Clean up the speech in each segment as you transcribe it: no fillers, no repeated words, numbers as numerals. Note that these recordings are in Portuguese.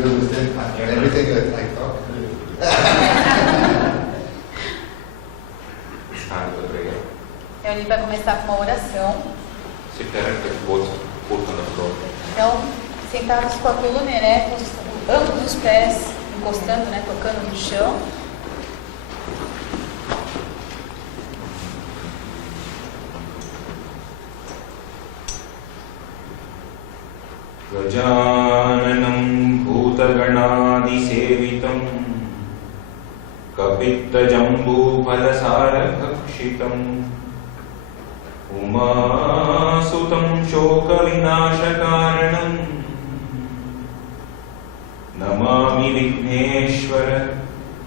You understand? Everything that I talk. Start the prayer. Então ele vai começar com uma oração. Sit erect with both foot on the floor. Então, sentados com a coluna ereta, ambos os pés encostando, né, tocando no chão. Gajananam bhutaganaadisevitam kapittajambupalasarakhakshitam umasutam shokavinashakaranam namami Vigneshwara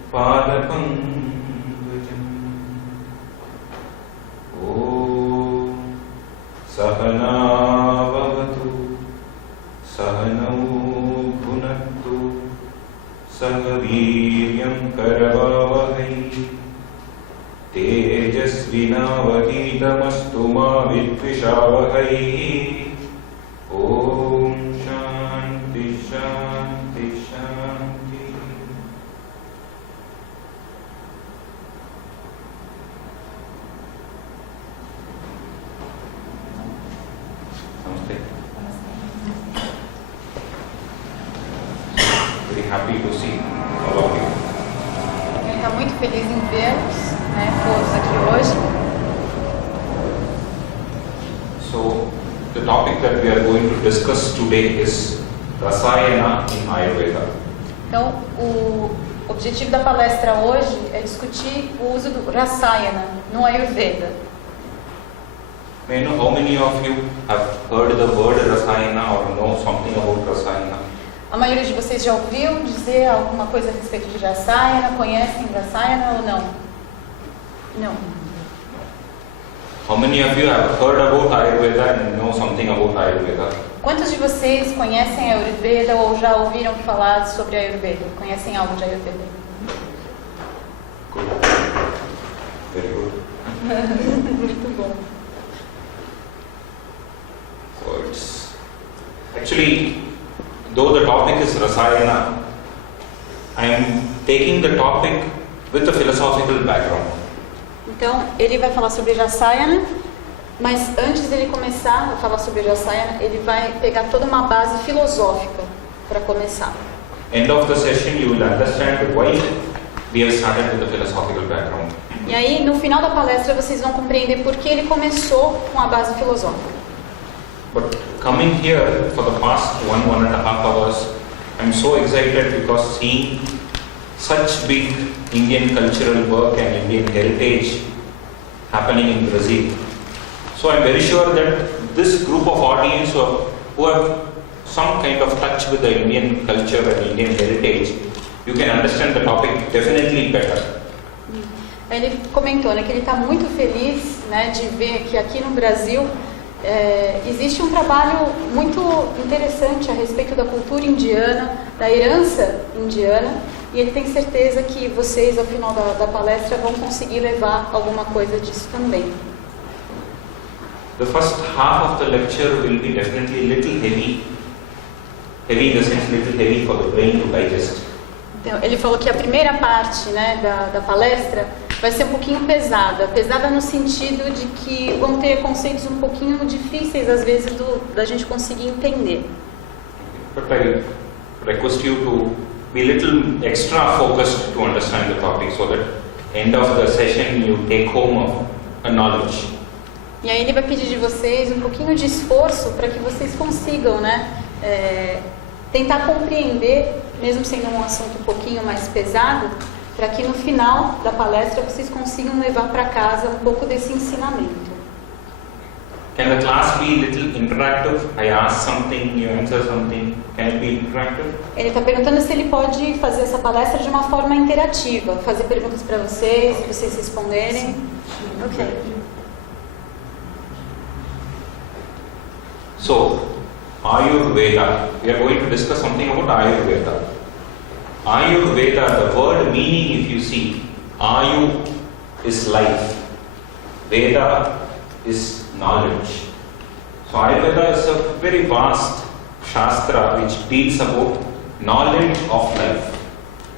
padapangajam. Om Sahana Bhavatu Sahanau Bhunaktu Sahaviryam Karavavahai Tejasvinavaditamastu ma vidvishavahai. Om Shanti Shanti Shanti. Namaste. Very happy to see all of you. Ele está muito feliz em vê-los, né, todos aqui hoje. So, the topic that we are going to discuss today is Rasayana in Ayurveda. Então, o objetivo da palestra hoje é discutir o uso do Rasayana no Ayurveda. May I know how many of you have heard the word Rasayana or know something about Rasayana? A maioria de vocês já ouviu dizer alguma coisa a respeito de Rasayana? Conhecem Rasayana ou não? Não. How many of you have heard about Ayurveda and know something about Ayurveda? Quantos de vocês conhecem a Ayurveda ou já ouviram falar sobre a Ayurveda? Conhecem algo de Ayurveda? Good. Very good. Muito bom. So it's actually, though the topic is Rasayana, I am taking the topic with a philosophical background. Então, ele vai falar sobre Rasayana, mas antes dele começar a falar sobre Rasayana, ele vai pegar toda uma base filosófica para começar. End of the session, you will understand why we have started with the philosophical background. E aí, no final da palestra, vocês vão compreender por que ele começou com a base filosófica. But coming here for the past 1.5 hours, I'm so excited because seeing such big Indian cultural work and Indian heritage happening in Brazil. So I'm very sure that this group of audience who have some kind of touch with the Indian culture and Indian heritage, you can understand the topic definitely better. Ele comentou, né, que ele está muito feliz, né, de ver que aqui no Brasil existe um trabalho muito interessante a respeito da cultura indiana, da herança indiana, e ele tem certeza que vocês, ao final da palestra, vão conseguir levar alguma coisa disso também. The first half of the lecture will be definitely a little heavy. Heavy in the sense, little heavy for the brain to digest. Então, ele falou que a primeira parte, né, da palestra vai ser um pouquinho pesada. Pesada no sentido de que vão ter conceitos um pouquinho difíceis, às vezes, da gente conseguir entender. But I request you to be a little extra focused to understand the topic so that end of the session you take home a knowledge. E aí ele vai pedir de vocês um pouquinho de esforço para que vocês consigam, né, tentar compreender, mesmo sendo um assunto um pouquinho mais pesado, para que no final da palestra vocês consigam levar para casa um pouco desse ensinamento. Can the class be a little interactive? I ask something, you answer something. Can it be interactive? Ele está perguntando se ele pode fazer essa palestra de uma forma interativa, fazer perguntas para vocês, e vocês responderem. Ok. So, Ayurveda. We are going to discuss something about Ayurveda. Ayurveda, the word meaning, if you see, Ayu is life, Veda is knowledge. So Ayurveda is a very vast Shastra which deals about knowledge of life.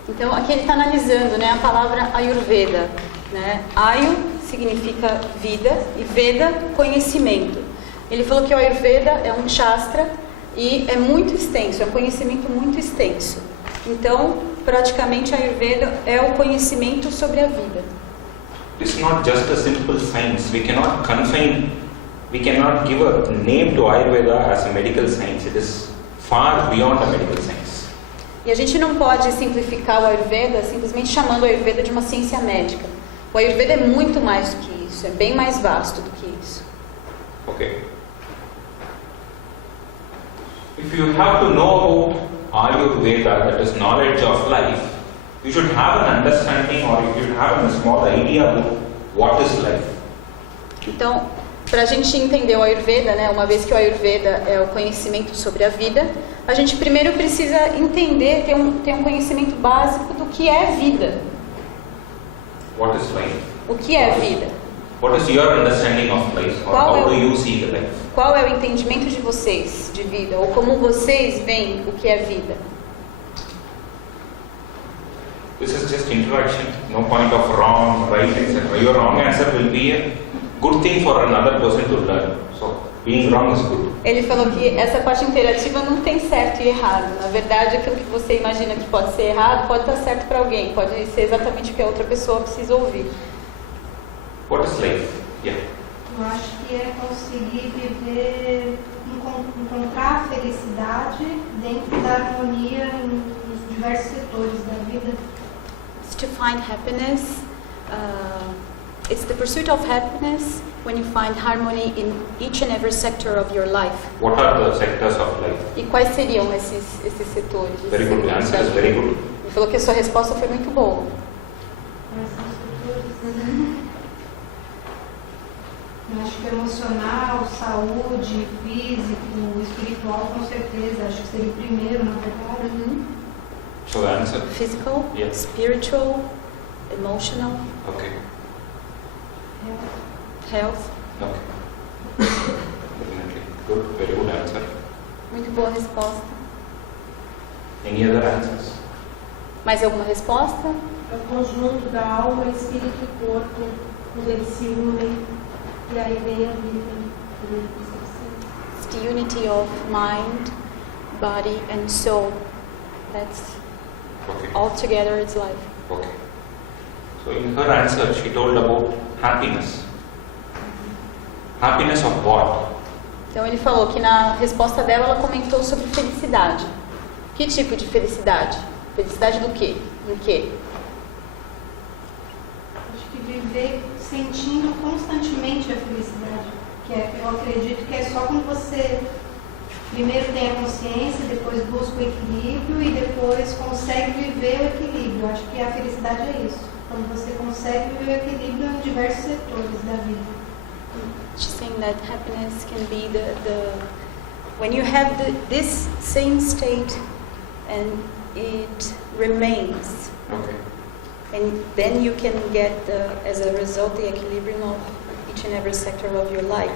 Então aqui ele está analisando, né, a palavra Ayurveda, né? Ayu significa vida e Veda conhecimento. Ele falou que o Ayurveda é um shastra e é muito extenso, é um conhecimento muito extenso. Então, praticamente a Ayurveda é o conhecimento sobre a vida. It's not just a simple science. We cannot give a name to Ayurveda as a medical science. It is far beyond a medical science. E a gente não pode simplificar o Ayurveda simplesmente chamando o Ayurveda de uma ciência médica. O Ayurveda é muito mais do que isso, é bem mais vasto do que isso. Okay. If you have to know about Ayurveda, that is knowledge of life, you should have an understanding or you should have a small idea about what is life. Então, para a gente entender o Ayurveda, né, uma vez que o Ayurveda é o conhecimento sobre a vida, a gente primeiro precisa entender, ter um conhecimento básico do que é vida. What is life? O que é vida? What is your understanding of life? Or how do you see the life? Qual é o entendimento de vocês de vida? Ou como vocês veem o que é vida? This is just introduction. No point of wrong, right, etc. Your wrong answer will be a good thing for another person to learn. So, being wrong is good. Ele falou que essa parte interativa não tem certo e errado. Na verdade, aquilo que você imagina que pode ser errado, pode estar certo para alguém. Pode ser exatamente o que a outra pessoa precisa ouvir. What is life? Yeah. Eu acho que é conseguir viver, encontrar a felicidade dentro da harmonia nos diversos setores da vida. It's to find happiness. It's the pursuit of happiness when you find harmony in each and every sector of your life. What are the sectors of life? E quais seriam esses setores? Very good. The answer is very good. Ele falou que a sua resposta foi muito boa. Quais são os setores? Eu acho que emocional, saúde, físico, espiritual, com certeza. Acho que seria o primeiro, na verdade. So the answer? Physical, Yeah. spiritual, emotional, Okay. health. Okay. Definitely. Good. Very good answer. Muito boa resposta. Any other answers? Mais alguma resposta? É o conjunto da alma, espírito e corpo, quando eles se unem, e aí vem a vida. It's the unity of mind, body and soul. That's Okay. all together it's life. Okay. So in her answer, she told about happiness. Happiness of what? Então ele falou que na resposta dela ela comentou sobre felicidade. Que tipo de felicidade? Felicidade do quê? No quê? Acho que viver sentindo constantemente a felicidade. Eu acredito que é só quando você primeiro tem a consciência, depois busca o equilíbrio e depois consegue viver o equilíbrio. Acho que a felicidade é isso. Quando você consegue viver o equilíbrio em diversos setores da vida. She's saying that happiness can be the when you have this same state and it remains, Okay. and then you can get as a result the equilibrium of each and every sector of your life.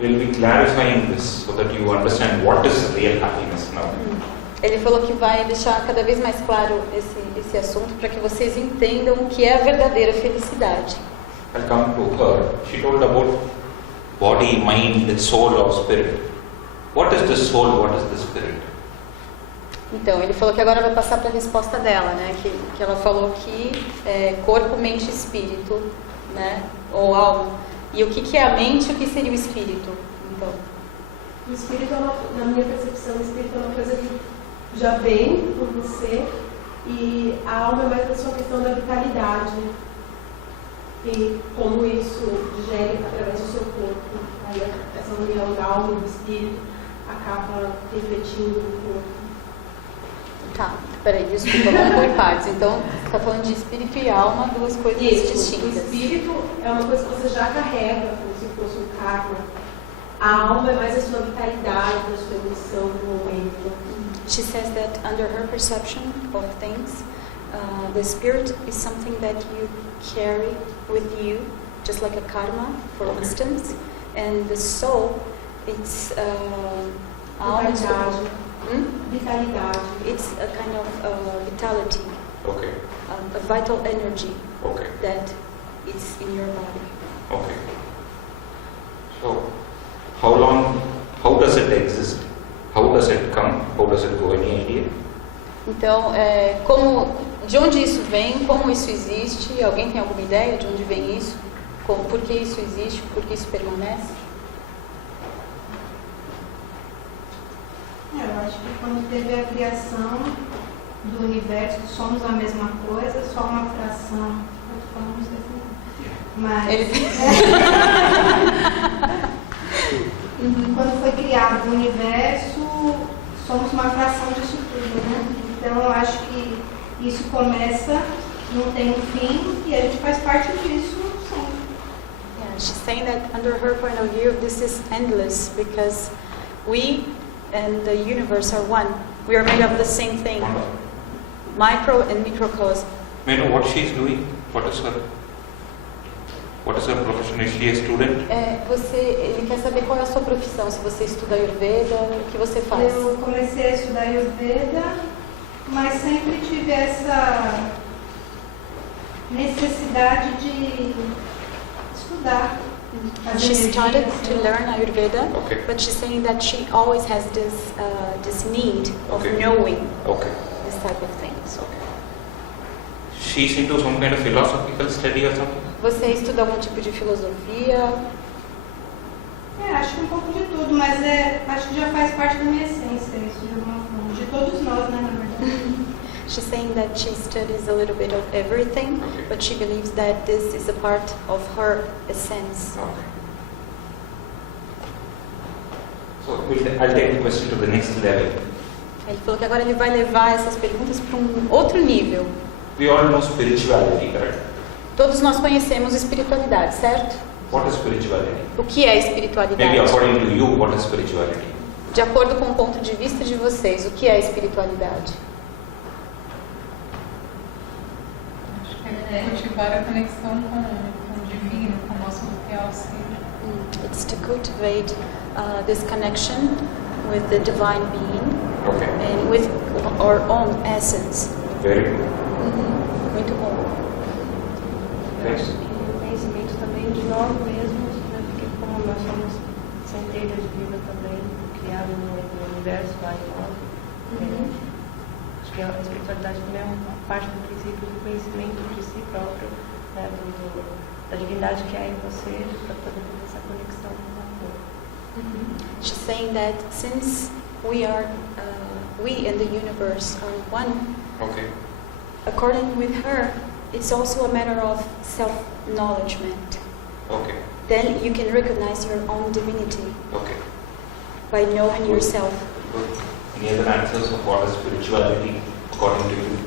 We'll be clarifying this so that you understand what is real happiness now. Ele falou que vai deixar cada vez mais claro esse assunto para que vocês entendam o que é a verdadeira felicidade. I'll come to her. She told about body, mind, soul or spirit. What is the soul? What is the spirit? Então, ele falou que agora vai passar para a resposta dela, né? Que ela falou que é corpo, mente e espírito, né? Ou alma. E o que é a mente e o que seria o espírito? Então, O espírito, na minha percepção, o espírito é uma coisa que já vem por você, e a alma é mais a sua questão da vitalidade. E como isso digere através do seu corpo. Aí essa união da alma e do espírito acaba refletindo no corpo. tá, peraí, desculpa, vamos por partes. Então, você está falando de espírito e alma, duas coisas Isso, distintas. o espírito é uma coisa que você já carrega, como se fosse um karma. A alma é mais a sua vitalidade, a sua emoção do momento. She says that under her perception of things, the spirit is something that you carry with you, just like a karma, for instance, and the soul, it's a alma, Vitalidade. It's a kind of vitality, Okay. a vital energy Okay. that is in your body. Okay. So, how does it exist? How does it come? How does it go? Any idea? Então, de onde isso vem? Como isso existe? Alguém tem alguma ideia de onde vem isso? Por que isso existe? Por que isso permanece? Eu acho que quando teve a criação do universo, somos a mesma coisa, só uma fração. Eu tô falando isso assim. Mas quando foi criado o universo, somos uma fração disso tudo, né? Então eu acho que isso começa, não tem um fim, e a gente faz parte disso sempre. Yeah, she's saying that under her point of view, this is endless because we and the universe are one. We are made of the same thing, micro and microcosm. May I know what she is doing? What is her profession? Is she a student? Ele quer saber qual é a sua profissão, se você estuda Ayurveda, o que você faz. Eu comecei a estudar Ayurveda, mas sempre tive essa necessidade de estudar. She started to learn Ayurveda, Okay. but she's saying that she always has this need of Okay. knowing Okay. this type of things. Okay. She's into some kind of philosophical study or something? Você estuda algum tipo de filosofia? Acho que um pouco de tudo, mas acho que já faz parte da minha essência isso, de alguma forma. De todos nós, né, na verdade. She's saying that she studies a little bit of everything, Okay. but she believes that this is a part of her essence. Okay. So I'll take the question to the next level. Ele falou que agora ele vai levar essas perguntas para um outro nível. We all know spirituality, correct? Todos nós conhecemos espiritualidade, certo? What is spirituality? O que é Maybe espiritualidade? according to you, what is spirituality? De acordo com o ponto de vista de vocês, o que é espiritualidade? Acho que é cultivar a conexão com o divino, com o nosso real ser. It's to cultivate this connection with the divine being Okay. and with our own essence. Very good. Muito bom. Thanks. O conhecimento também de nós mesmos, né? Porque como nós somos centelhas de vida também, criadas no universo lá em nós, acho que a espiritualidade também é uma parte do princípio do conhecimento de si próprio, né? Da divindade que há em você, para poder fazer essa conexão com a dor. She's saying that since we and the universe are one, Okay. according with her, it's also a matter of self-knowledgement. Okay. Then you can recognize your own divinity Okay. by knowing yourself. Good. Any other answers of what is spirituality according to you?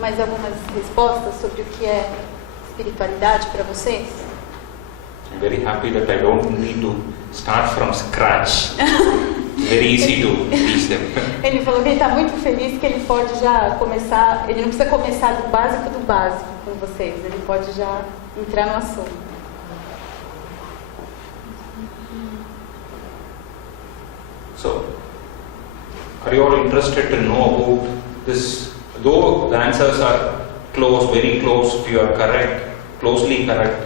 Mais algumas respostas sobre o que é espiritualidade para vocês? I'm very happy that I don't need to start from scratch. Very easy to teach them. Ele falou que ele está muito feliz que ele pode já começar, ele não precisa começar do básico com vocês, ele pode já entrar no assunto. So, are you all interested to know about this? Though the answers are close, very close, if you are correct, closely correct,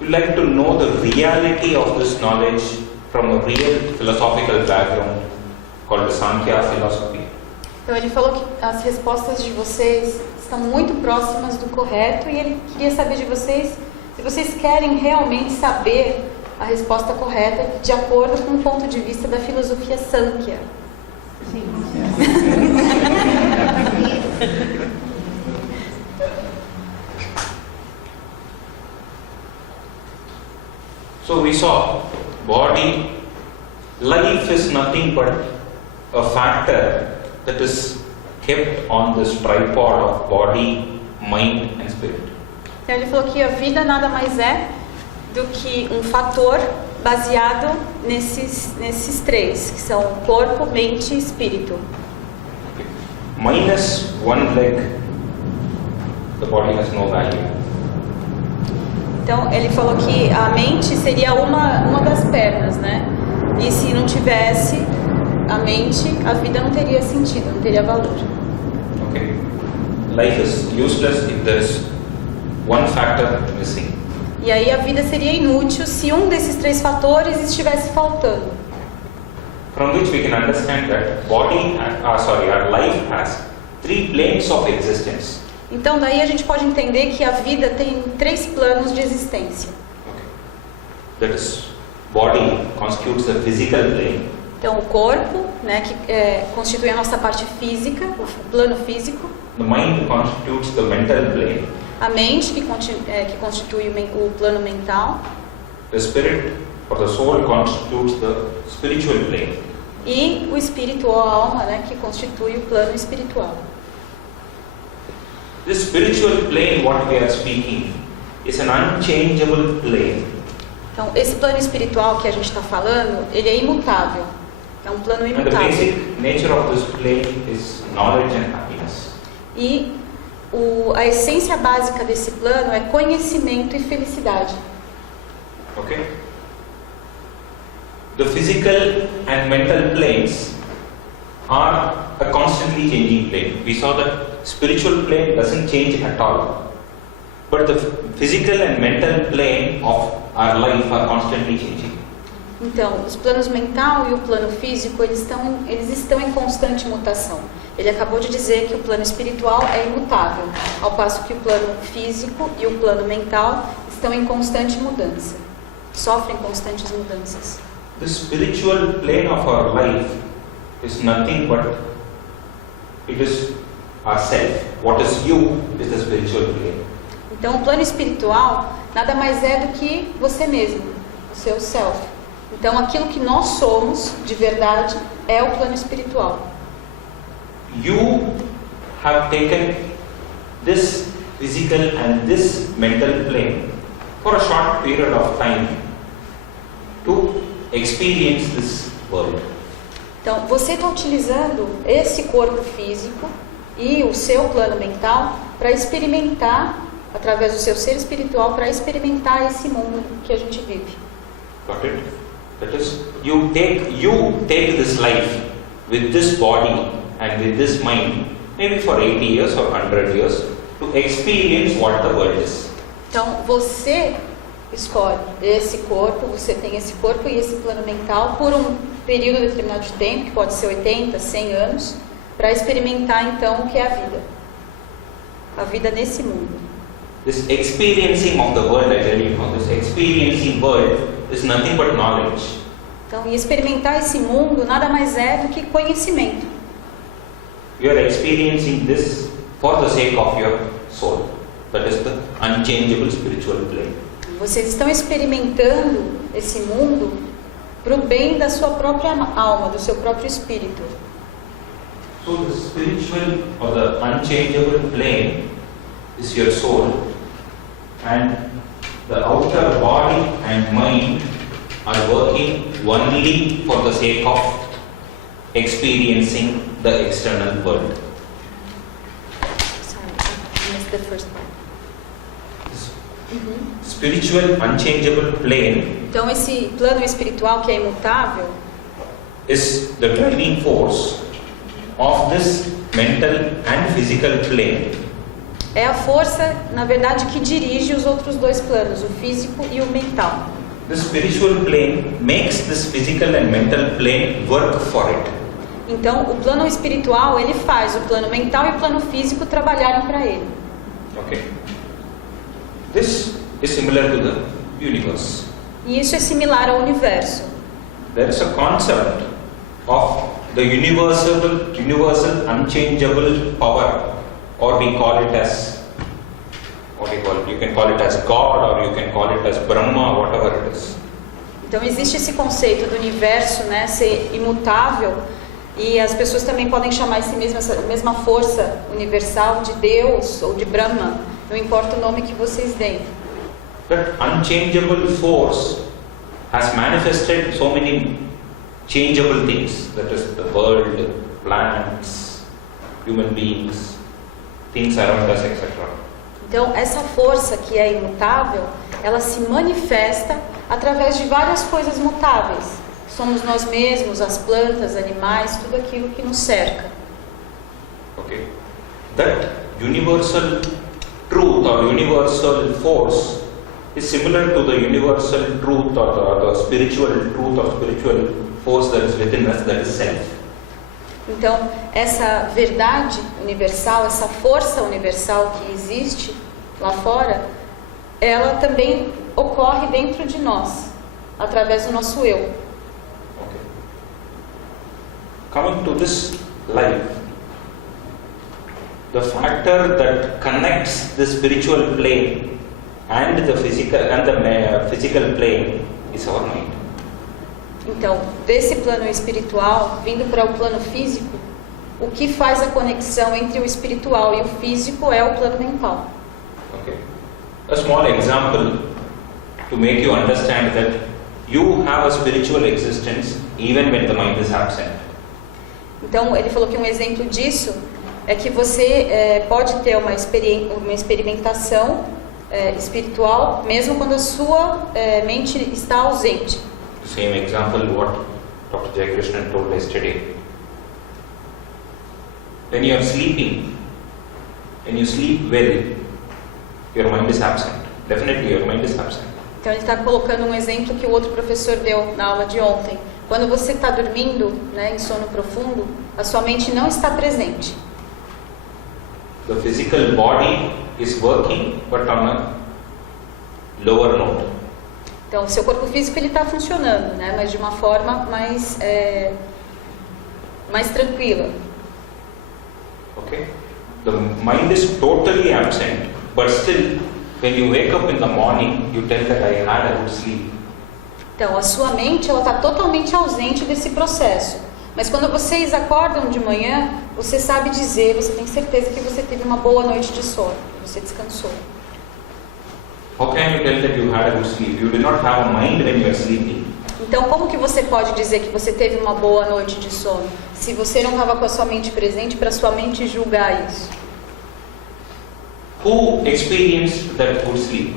you'd like to know the reality of this knowledge from a real philosophical background called the Sankhya philosophy. Então ele falou que as respostas de vocês estão muito próximas do correto e ele queria saber de vocês se vocês querem realmente saber a resposta correta de acordo com o ponto de vista da filosofia Sankhya. Sim. So we saw body, life is nothing but a factor that is kept on this tripod of body, mind and spirit. Então ele falou que a vida nada mais é do que um fator baseado nesses três, que são corpo, mente e espírito. Minus one leg, the body has no value. Então ele falou que a mente seria uma das pernas, né? E se não tivesse a mente, a vida não teria sentido, não teria valor. Okay. Life is useless if there is one factor missing. E aí a vida seria inútil se um desses 3 fatores estivesse faltando. From which we can understand that our life has 3 planes of existence. Então daí a gente pode entender que a vida tem 3 planos de existência. Okay. That is, body constitutes the physical plane. Então o corpo, né, que constitui a nossa parte física, o plano físico. The mind constitutes the mental plane. A mente, que constitui o plano mental. The spirit or the soul constitutes the spiritual plane. E o espírito ou a alma, né, que constitui o plano espiritual. This spiritual plane, what we are speaking, is an unchangeable plane. Então, esse plano espiritual que a gente está falando, ele é imutável. É um plano And the imutável. basic nature of this plane is knowledge and happiness. E a essência básica desse plano é conhecimento e felicidade. Okay? The physical and mental planes are a constantly changing plane. We saw that spiritual plane doesn't change at all. But the physical and mental plane of our life are constantly changing. Então, os planos mental e o plano físico, eles estão em constante mutação. Ele acabou de dizer que o plano espiritual é imutável, ao passo que o plano físico e o plano mental estão em constante mudança, sofrem constantes mudanças. The spiritual plane of our life is nothing but it is ourself. What is you is the spiritual plane. Então, o plano espiritual nada mais é do que você mesmo, o seu self. Então, aquilo que nós somos de verdade é o plano espiritual. You have taken this physical and this mental plane for a short period of time to experience this world. Então, você está utilizando esse corpo físico e o seu plano mental para experimentar, através do seu ser espiritual, para experimentar esse mundo que a gente vive. Got it? That is, you take this life with this body and with this mind, maybe for 80 years or 100 years, to experience what the world is. Então, você escolhe esse corpo, você tem esse corpo e esse plano mental por um período determinado de tempo, que pode ser 80, 100 anos, para experimentar então o que é a vida nesse mundo. This experiencing of the world, I tell you, this experiencing world is nothing but knowledge. Então, e experimentar esse mundo nada mais é do que conhecimento. You are experiencing this for the sake of your soul. That is the unchangeable spiritual plane. Vocês estão experimentando esse mundo para o bem da sua própria alma, do seu próprio espírito. So the spiritual or the unchangeable plane is your soul, and the outer body and mind are working only for the sake of experiencing the external world. Sorry, I missed the first part. Spiritual unchangeable plane Então, esse plano espiritual que é imutável is the driving force of this mental and physical plane. é a força, na verdade, que dirige os outros 2 planos, o físico e o mental. The spiritual plane makes this physical and mental plane work for it. Então, o plano espiritual, ele faz o plano mental e o plano físico trabalharem para ele. Okay. This is similar to the universe. E isso é similar ao universo. There is a concept of the universal unchangeable power, or we call it as, what do you call it? You can call it as God, or you can call it as Brahma, whatever it is. Então, existe esse conceito do universo, né, ser imutável, e as pessoas também podem chamar essa mesma força universal de Deus ou de Brahma, não importa o nome que vocês deem. That unchangeable force has manifested so many changeable things, that is the world, plants, human beings, things around us, etc. Então, essa força que é imutável, ela se manifesta através de várias coisas mutáveis, somos nós mesmos, as plantas, animais, tudo aquilo que nos cerca. Okay. That universal truth or universal force is similar to the universal truth or the spiritual truth or spiritual force that is within us, that is self. Então, essa verdade universal, essa força universal que existe lá fora, ela também ocorre dentro de nós, através do nosso eu. Okay. Coming to this life, the factor that connects the spiritual plane and the physical plane is our mind. Então, desse plano espiritual, vindo para o plano físico, o que faz a conexão entre o espiritual e o físico é o plano mental. Okay. A small example to make you understand that you have a spiritual existence even when the mind is absent. Então, ele falou que um exemplo disso é que você pode ter uma experimentação espiritual mesmo quando a sua mente está ausente. Same example what Dr. Jayakrishnan told yesterday. When you are sleeping, when you sleep well, your mind is absent. Definitely your mind is absent. Então ele está colocando um exemplo que o outro professor deu na aula de ontem. Quando você está dormindo, né, em sono profundo, a sua mente não está presente. The physical body is working, but on a lower note. Então, o seu corpo físico ele está funcionando, né, mas de uma forma mais tranquila. Okay? The mind is totally absent, but still, when you wake up in the morning, you tell that I had a good sleep. Então, a sua mente ela está totalmente ausente desse processo. Mas quando vocês acordam de manhã, você sabe dizer, você tem certeza que você teve uma boa noite de sono, você descansou. How can you tell that you had a good sleep? You do not have a mind when you are sleeping. Então, como que você pode dizer que você teve uma boa noite de sono, se você não estava com a sua mente presente para sua mente julgar isso? Who experienced that good sleep?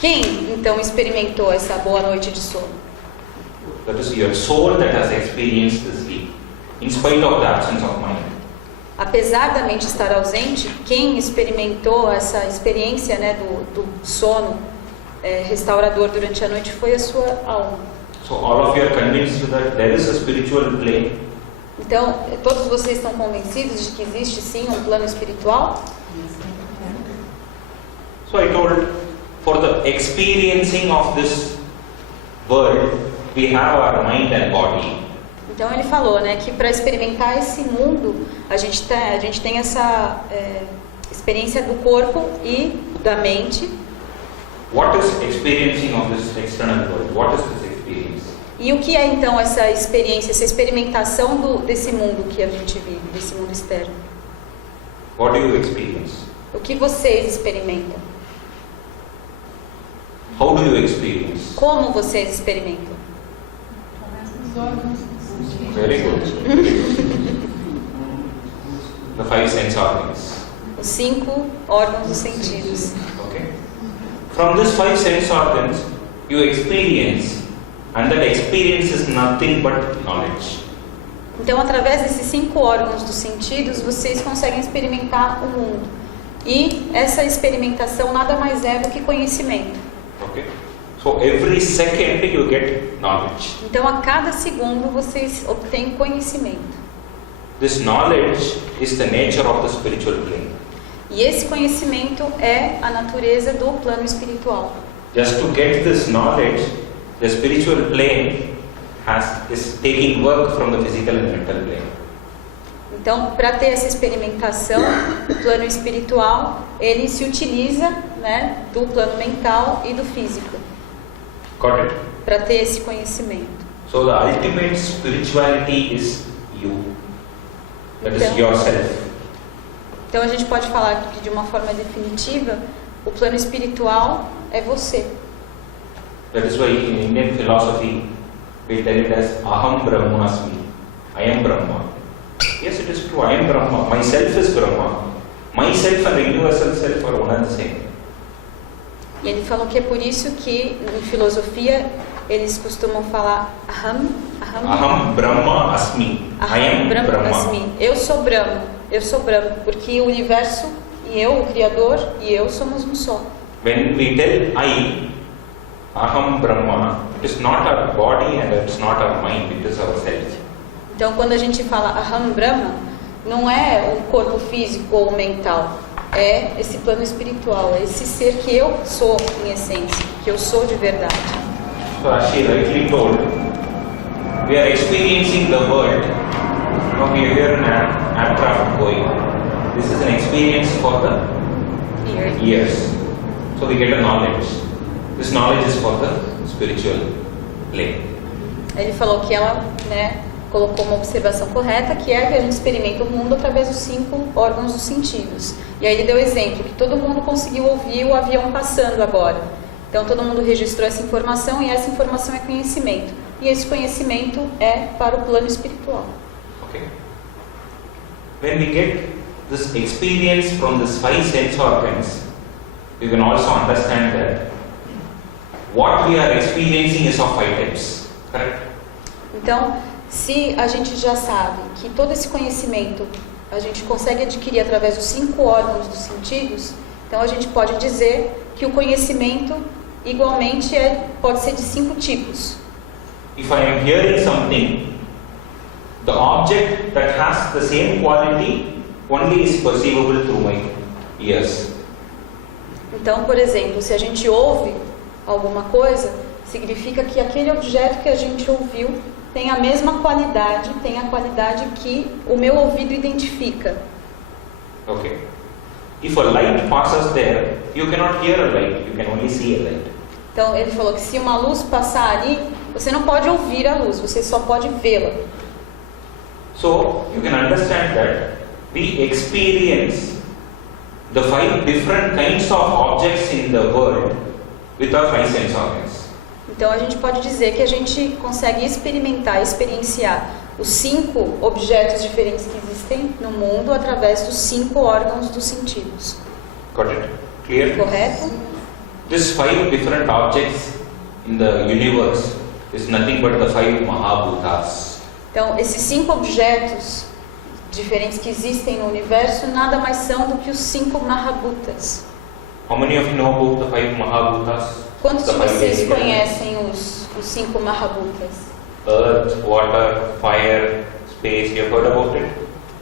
Quem, então, experimentou essa boa noite de sono? That is your soul that has experienced the sleep, in spite of the absence of mind. Apesar da mente estar ausente, quem experimentou essa experiência, né, do sono restaurador durante a noite foi a sua alma. So all of you are convinced that there is a spiritual plane. Então, todos vocês estão convencidos de que existe sim um plano espiritual? So I told, for the experiencing of this world, we have our mind and body. Então ele falou, né, que para experimentar esse mundo, a gente tem essa experiência do corpo e da mente. What is experiencing of this external world? What is this experience? E o que é então essa experiência, essa experimentação desse mundo que a gente vive, desse mundo externo? What do you experience? O que vocês experimentam? How do you experience? Como vocês experimentam? Os órgãos dos sentidos. Very good. The 5 sense organs. Os 5 órgãos dos sentidos. Okay. From these 5 sense organs, you experience, and that experience is nothing but knowledge. Então, através desses 5 órgãos dos sentidos, vocês conseguem experimentar o mundo. E essa experimentação nada mais é do que conhecimento. Okay. So every second you get knowledge. Então, a cada segundo vocês obtêm conhecimento. This knowledge is the nature of the spiritual plane. E esse conhecimento é a natureza do plano espiritual. Just to get this knowledge, the spiritual plane is taking work from the physical and mental plane. Então, para ter essa experimentação, o plano espiritual, ele se utiliza, né, do plano mental e do físico. Got it? Para ter esse conhecimento. So the ultimate spirituality is you. That is yourself. Então a gente pode falar que de uma forma definitiva, o plano espiritual é você. That is why in Indian philosophy we tell it as Aham Brahmasmi. I am Brahma. Yes, it is true. I am Brahma. Myself is Brahma. Myself and universal self are one and the same. E ele falou que é por isso que, em filosofia, eles costumam falar Aham, Aham Brahma Asmi. I am Brahma. Asmi. Eu sou Brahma, porque o universo e eu, o Criador, e eu somos um só. When we tell I, Aham Brahma, it is not our body and it is not our mind, it is ourselves. Então, quando a gente fala Aham Brahma, não é o corpo físico ou mental, é esse plano espiritual, é esse ser que eu sou em essência, que eu sou de verdade. So as she rightly told, we are experiencing the world. Now we are here in an aircraft going. This is an experience for the years. So we get a knowledge. This knowledge is for the spiritual plane. Ele falou que ela, colocou uma observação correta, que é que a gente experimenta o mundo através dos 5 órgãos dos sentidos. E aí ele deu exemplo que todo mundo conseguiu ouvir o avião passando agora. Então todo mundo registrou essa informação e essa informação é conhecimento. E esse conhecimento é para o plano espiritual. Okay. When we get this experience from these 5 sense organs, you can also understand that what we are experiencing is of 5 types. Correct? Então, se a gente já sabe que todo esse conhecimento a gente consegue adquirir através dos 5 órgãos dos sentidos, então a gente pode dizer que o conhecimento igualmente pode ser de 5 tipos. If I am hearing something, the object that has the same quality only is perceivable through my ears. Então, por exemplo, se a gente ouve alguma coisa, significa que aquele objeto que a gente ouviu tem a mesma qualidade, tem a qualidade que o meu ouvido identifica. Okay. If a light passes there, you cannot hear a light, you can only see a light. Então, ele falou que se uma luz passar ali, você não pode ouvir a luz, você só pode vê-la. So, you can understand that we experience the 5 different kinds of objects in the world with our 5 sense organs. Então a gente pode dizer que a gente consegue experienciar os 5 objetos diferentes que existem no mundo através dos 5 órgãos dos sentidos. Got it? Clear? Correto? These 5 different objects in the universe is nothing but the 5 Mahabhutas. Então esses 5 objetos diferentes que existem no universo nada mais são do que os 5 Mahabhutas. How many of you know about the 5 Mahabhutas? Quantos de The 5 vocês elements? conhecem os 5 Mahabhutas? Earth, water, fire, space, you have heard about it?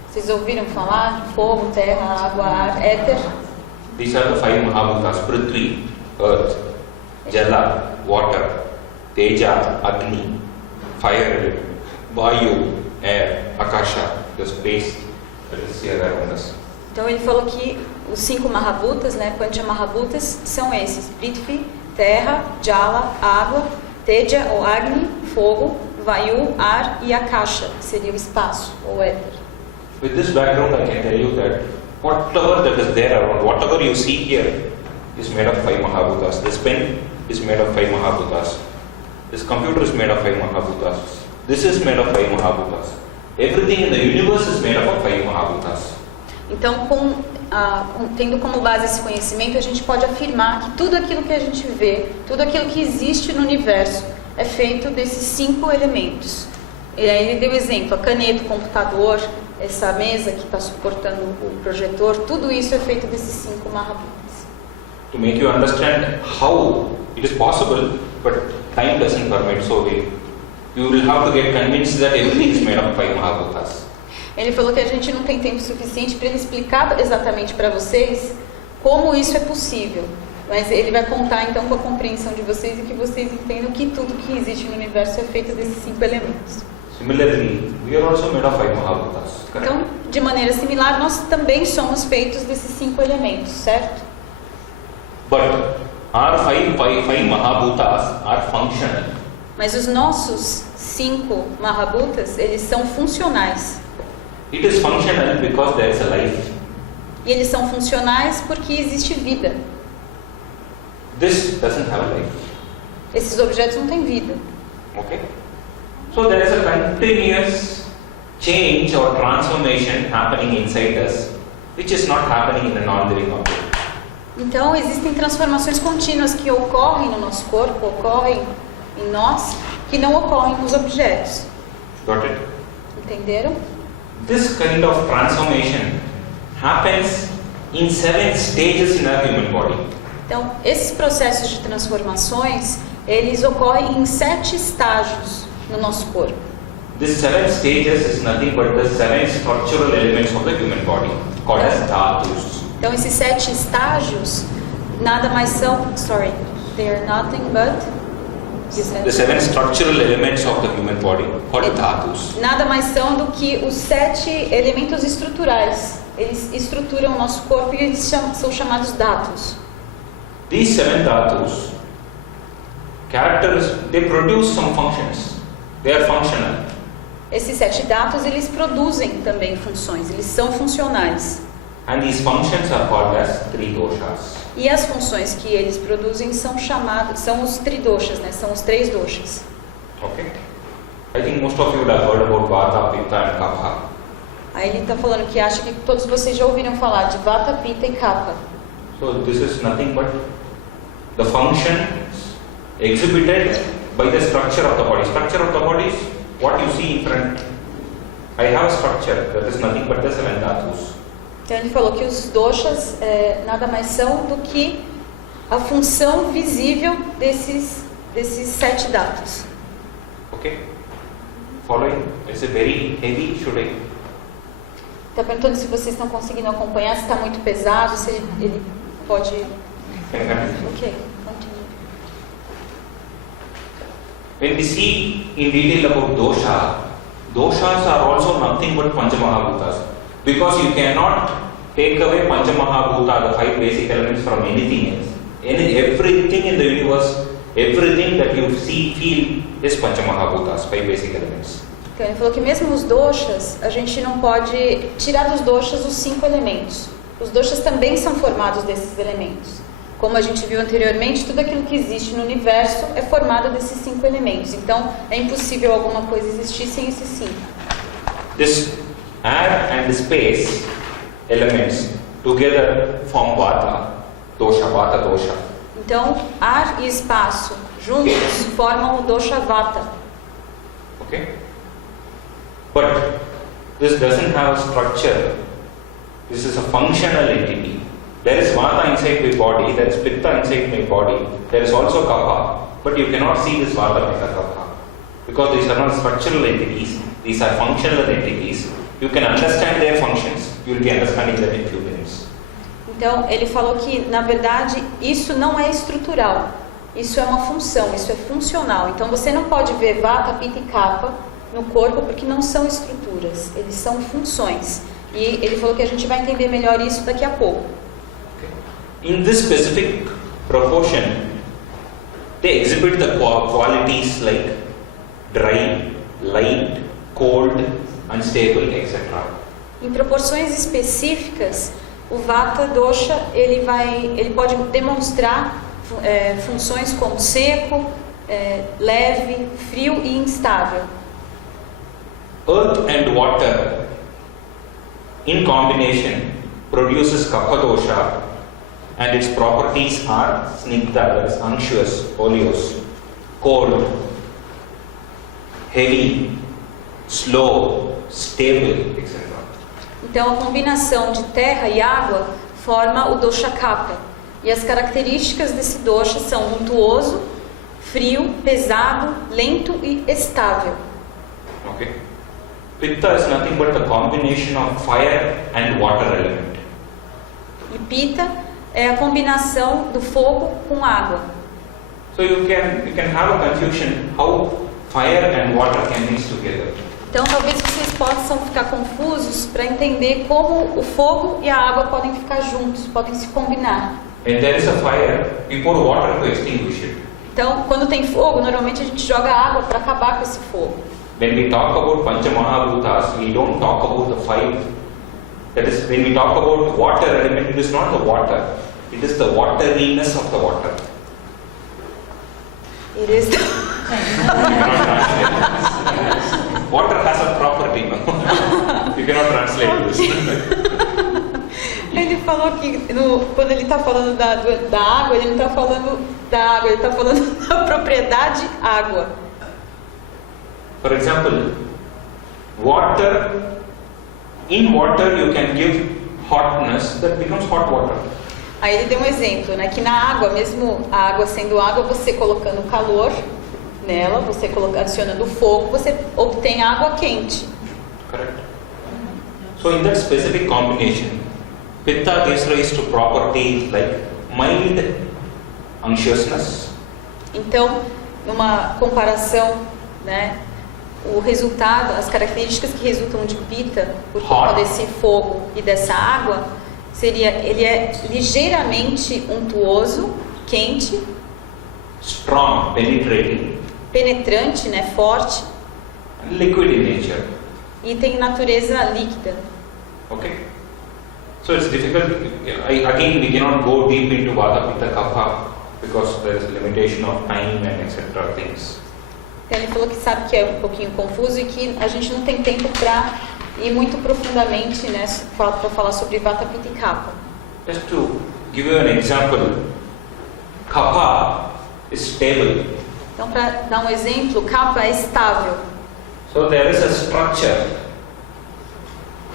Vocês ouviram falar de fogo, terra, água, ar, éter? These are the 5 Mahabhutas: Prithvi, earth, Jala, water, Teja, Agni, fire, Vayu, air, Akasha, the space that is here around us. Então ele falou que os 5 Mahabhutas, Pancha Mahabhutas, são esses: Prithvi, terra, Jala, água, Teja ou Agni, fogo, Vayu, ar e Akasha, que seria o espaço ou éter. With this background, I can tell you that whatever that is there around, whatever you see here, is made of 5 Mahabhutas. This pen is made of 5 Mahabhutas. This computer is made of 5 Mahabhutas. This is made of 5 Mahabhutas. Everything in the universe is made up of 5 Mahabhutas. Então, tendo como base esse conhecimento, a gente pode afirmar que tudo aquilo que a gente vê, tudo aquilo que existe no universo, é feito desses 5 elementos. E aí ele deu exemplo: a caneta, o computador, essa mesa que está suportando o projetor, tudo isso é feito desses 5 Mahabhutas. To make you understand how it is possible, but time doesn't permit, so you will have to get convinced that everything is made of 5 Mahabhutas. Ele falou que a gente não tem tempo suficiente para ele explicar exatamente para vocês como isso é possível. Mas ele vai contar então com a compreensão de vocês e que vocês entendam que tudo que existe no universo é feito desses 5 elementos. Similarly, we are also made of 5 Mahabhutas. Correct? Então, de maneira similar, nós também somos feitos desses 5 elementos, certo? But our 5 Mahabhutas are functional. Mas os nossos 5 Mahabhutas, eles são funcionais. It is functional because there is a life. E eles são funcionais porque existe vida. This doesn't have a life. Esses objetos não têm vida. Okay? So there is a continuous change or transformation happening inside us, which is not happening in a non-living object. Então, existem transformações contínuas que ocorrem no nosso corpo, ocorrem em nós que não ocorrem nos objetos. Got it? Entenderam? This kind of transformation happens in 7 stages in our human body. Então, esses processos de transformações, eles ocorrem em 7 estágios no nosso corpo. These 7 stages is nothing but the 7 structural elements of the human body, called as dhatus. Então, esses 7 estágios nada mais são, they are nothing but The 7 structural elements of the human body, called dhatus. nada mais são do que os 7 elementos estruturais. Eles estruturam o nosso corpo e eles são chamados dhatus. These 7 dhatus, characters, they produce some functions. They are functional. Esses 7 dhatus, eles produzem também funções, eles são funcionais. And these functions are called as 3 doshas. E as funções que eles produzem são chamadas, são os tridoshas, né? São os 3 doshas. Okay? I think most of you would have heard about Vata, Pitta and Kapha. Aí ele está falando que acha que todos vocês já ouviram falar de Vata, Pitta e Kapha. So this is nothing but the functions exhibited by the structure of the body. Structure of the body is what you see in front. I have a structure that is nothing but the 7 dhatus. Então ele falou que os doshas nada mais são do que a função visível desses 7 dhatus. Okay? Following? It's a very heavy, should I? Está perguntando se vocês estão conseguindo acompanhar, se está muito pesado, se ele pode... Ok, continue. When we see in detail about dosha, doshas are also nothing but Panchamahabhutas. Because you cannot take away Panchamahabhuta, the 5 basic elements, from anything else. Everything in the universe, everything that you see, feel is Panchamahabhutas, 5 basic elements. Então ele falou que mesmo os doshas, a gente não pode tirar dos doshas os 5 elementos. Os doshas também são formados desses elementos. Como a gente viu anteriormente, tudo aquilo que existe no universo é formado desses 5 elementos. Então é impossível alguma coisa existir sem esses 5. This air and space elements together form Vata, dosha, Vata dosha. Então ar e espaço juntos formam o dosha Vata. Okay? But this doesn't have a structure. This is a functional entity. There is Vata inside my body, there is Pitta inside my body, there is also Kapha. But you cannot see this Vata, Pitta, Kapha. Because these are not structural entities, these are functional entities. You can understand their functions, you will be understanding them in few minutes. Então ele falou que na verdade isso não é estrutural. Isso é uma função, isso é funcional. Então você não pode ver Vata, Pitta e Kapha no corpo porque não são estruturas, eles são funções. E ele falou que a gente vai entender melhor isso daqui a pouco. Okay. In this specific proportion, they exhibit the qualities like dry, light, cold, unstable, etc. Em proporções específicas, o Vata dosha ele pode demonstrar funções como seco, leve, frio e instável. Earth and water in combination produces Kapha dosha, and its properties are snigdha, that is unctuous, oleous, cold, heavy, slow, stable, etc. Então a combinação de terra e água forma o dosha Kapha. E as características desse dosha são untuoso, frio, pesado, lento e estável. Okay. Pitta is nothing but the combination of fire and water element. E Pitta é a combinação do fogo com água. So you can have a confusion how fire and water can mix together. Então talvez vocês possam ficar confusos para entender como o fogo e a água podem ficar juntos, podem se combinar. When there is a fire, we pour water to extinguish it. Então, quando tem fogo, normalmente a gente joga água para acabar com esse fogo. When we talk about Panchamahabhutas, we don't talk about the 5. That is, when we talk about water element, it is not the water. It is the wateriness of the water. It is the... You cannot translate. Water has a property, no? You cannot translate this. Ele falou que quando ele está falando da água, ele não está falando da água, ele está falando da propriedade água. For example, water, in water you can give hotness that becomes hot water. Aí ele deu um exemplo, né, que na água, mesmo a água sendo água, você colocando calor nela, você adicionando fogo, você obtém água quente. Correct. So in that specific combination, Pitta gives rise to properties like mild unctuousness. Então, numa comparação, né, o resultado, as características que resultam de Pitta por conta desse fogo e dessa água, ele é ligeiramente untuoso, quente, strong, penetrante, né, forte, and liquid in nature. E tem natureza líquida. Okay. So it's difficult. Again, we cannot go deep into Vata, Pitta, Kapha because there is a limitation of time and etc. things. Então ele falou que sabe que é um pouquinho confuso e que a gente não tem tempo para ir muito profundamente, né, para falar sobre Vata, Pitta e Kapha. Just to give you an example, Kapha is stable. Então, para dar um exemplo, Kapha é estável. So there is a structure.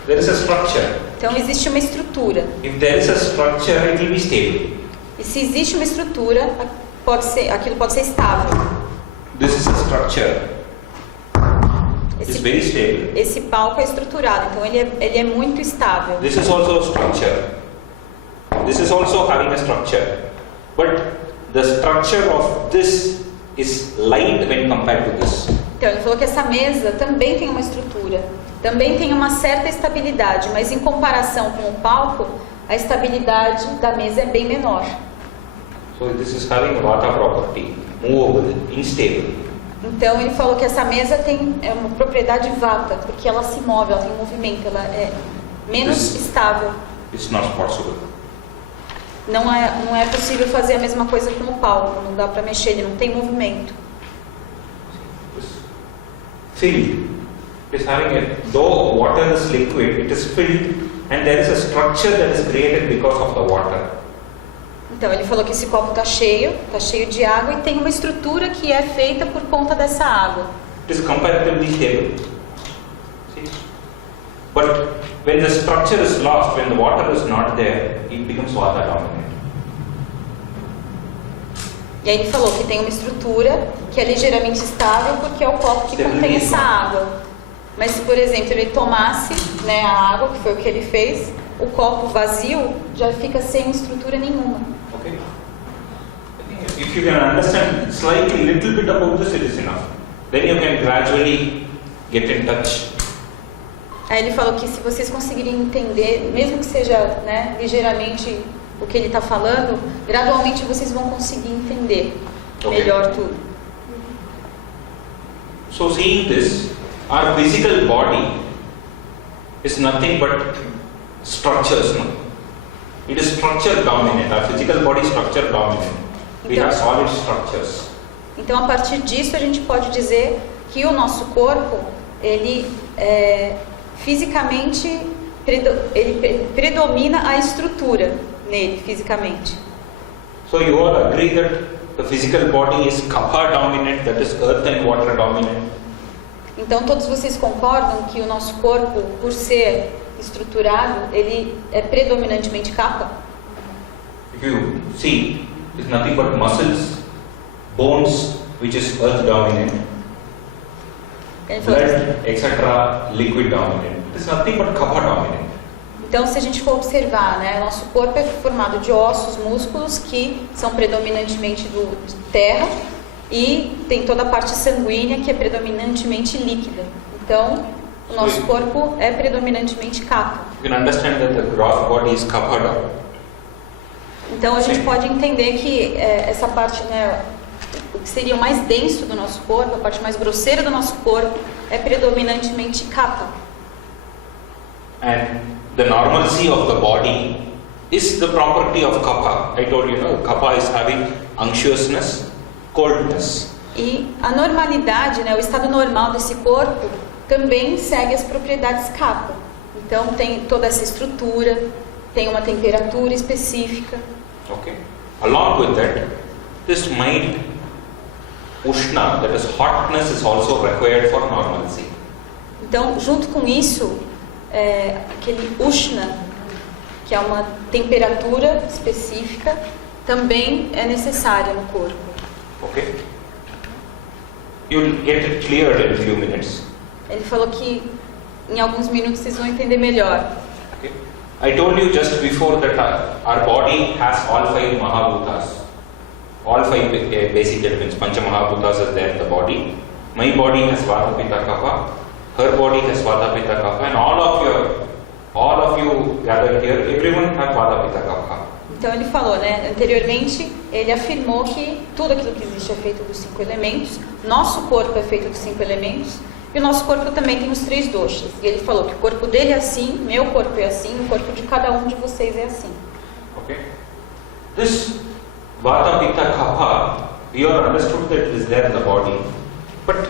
There is a structure. Então existe uma estrutura. If there is a structure, it will be stable. E se existe uma estrutura, aquilo pode ser estável. This is a structure. It's very stable. Esse palco é estruturado, então ele é muito estável. This is also a structure. This is also having a structure. But the structure of this is light when compared to this. Então ele falou que essa mesa também tem uma estrutura, também tem uma certa estabilidade, mas em comparação com o palco, a estabilidade da mesa é bem menor. So this is having Vata property, movable, unstable. Então ele falou que essa mesa tem uma propriedade Vata, porque ela se move, ela tem movimento, ela é menos estável. It's not possible. Não é possível fazer a mesma coisa com o palco, não dá para mexer, ele não tem movimento. Filled. It is having though water is liquid, it is filled and there is a structure that is created because of the water. Então ele falou que esse copo está cheio de água e tem uma estrutura que é feita por conta dessa água. It is comparatively stable. See? But when the structure is lost, when the water is not there, it becomes Vata dominant. E aí ele falou que tem uma estrutura que é ligeiramente estável porque é o copo que contém essa água. Mas se, por exemplo, ele tomasse, né, a água, que foi o que ele fez, o copo vazio já fica sem estrutura nenhuma. Okay. If you can understand slightly little bit about this, it is enough. Then you can gradually get in touch. Aí ele falou que se vocês conseguirem entender, mesmo que seja, né, ligeiramente o que ele está falando, gradualmente vocês vão conseguir entender melhor tudo. So seeing this, our physical body is nothing but structures. No? It is structure dominant. Our physical body is structure dominant. We have solid structures. Então a partir disso a gente pode dizer que o nosso corpo, ele fisicamente ele predomina a estrutura nele fisicamente. So you all agree that the physical body is Kapha dominant, that is earth and water dominant. Então todos vocês concordam que o nosso corpo, por ser estruturado, ele é predominantemente Kapha? If you see, it's nothing but muscles, bones, which is earth dominant, blood, etc., liquid dominant. It is nothing but Kapha dominant. Então, se a gente for observar, né, nosso corpo é formado de ossos, músculos que são predominantemente de terra e tem toda a parte sanguínea que é predominantemente líquida. Então, o nosso corpo é predominantemente Kapha. You can understand that the gross body is Kapha dominant. Então, a gente pode entender que essa parte, né, o que seria o mais denso do nosso corpo, a parte mais grosseira do nosso corpo, é predominantemente Kapha. And the normalcy of the body is the property of Kapha. I told you, no, Kapha is having unctuousness, coldness. E a normalidade, né, o estado normal desse corpo também segue as propriedades Kapha. Então tem toda essa estrutura, tem uma temperatura específica. Okay. Along with that, this mild Ushna, that is hotness, is also required for normalcy. Então, junto com isso, aquele Ushna, que é uma temperatura específica, também é necessária no corpo. Okay. You'll get it cleared in a few minutes. Ele falou que em alguns minutos vocês vão entender melhor. Okay. I told you just before that our body has all 5 Mahabhutas. All 5 basic elements, Pancha Mahabhutas are there in the body. My body has Vata, Pitta, Kapha. Her body has Vata, Pitta, Kapha. And all of you gathered here, everyone have Vata, Pitta, Kapha. Então ele falou, né? Anteriormente ele afirmou que tudo aquilo que existe é feito dos 5 elementos. Nosso corpo é feito dos 5 elementos. E o nosso corpo também tem os 3 doshas. E ele falou que o corpo dele é assim, meu corpo é assim, o corpo de cada um de vocês é assim. Okay. This Vata, Pitta, Kapha, we all understood that it is there in the body. But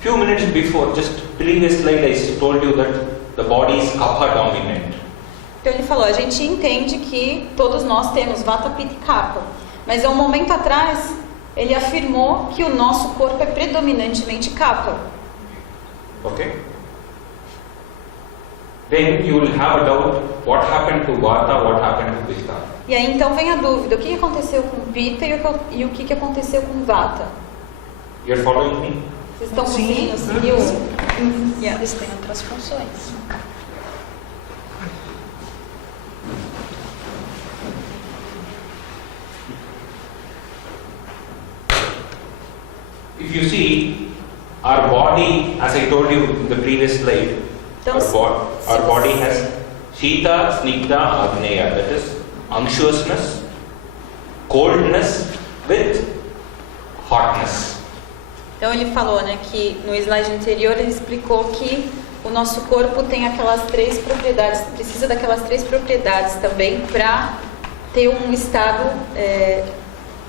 few minutes before, just previous slide, I told you that the body is Kapha dominant. Então ele falou, a gente entende que todos nós temos Vata, Pitta e Kapha. Mas há um momento atrás, ele afirmou que o nosso corpo é predominantemente Kapha. Okay. Then you will have a doubt what happened to Vata, what happened to Pitta. E aí então vem a dúvida, o que aconteceu com Pitta e o que aconteceu com Vata? You are following me? Vocês estão conseguindo seguir o... Eles têm outras funções. If you see, our body, as I told you in the previous slide, Então, our body has Shita, Snigdha, Agneya, that is unctuousness, coldness with hotness. Então ele falou, né, que no slide anterior ele explicou que o nosso corpo tem aquelas 3 propriedades, precisa daquelas 3 propriedades também para ter um estado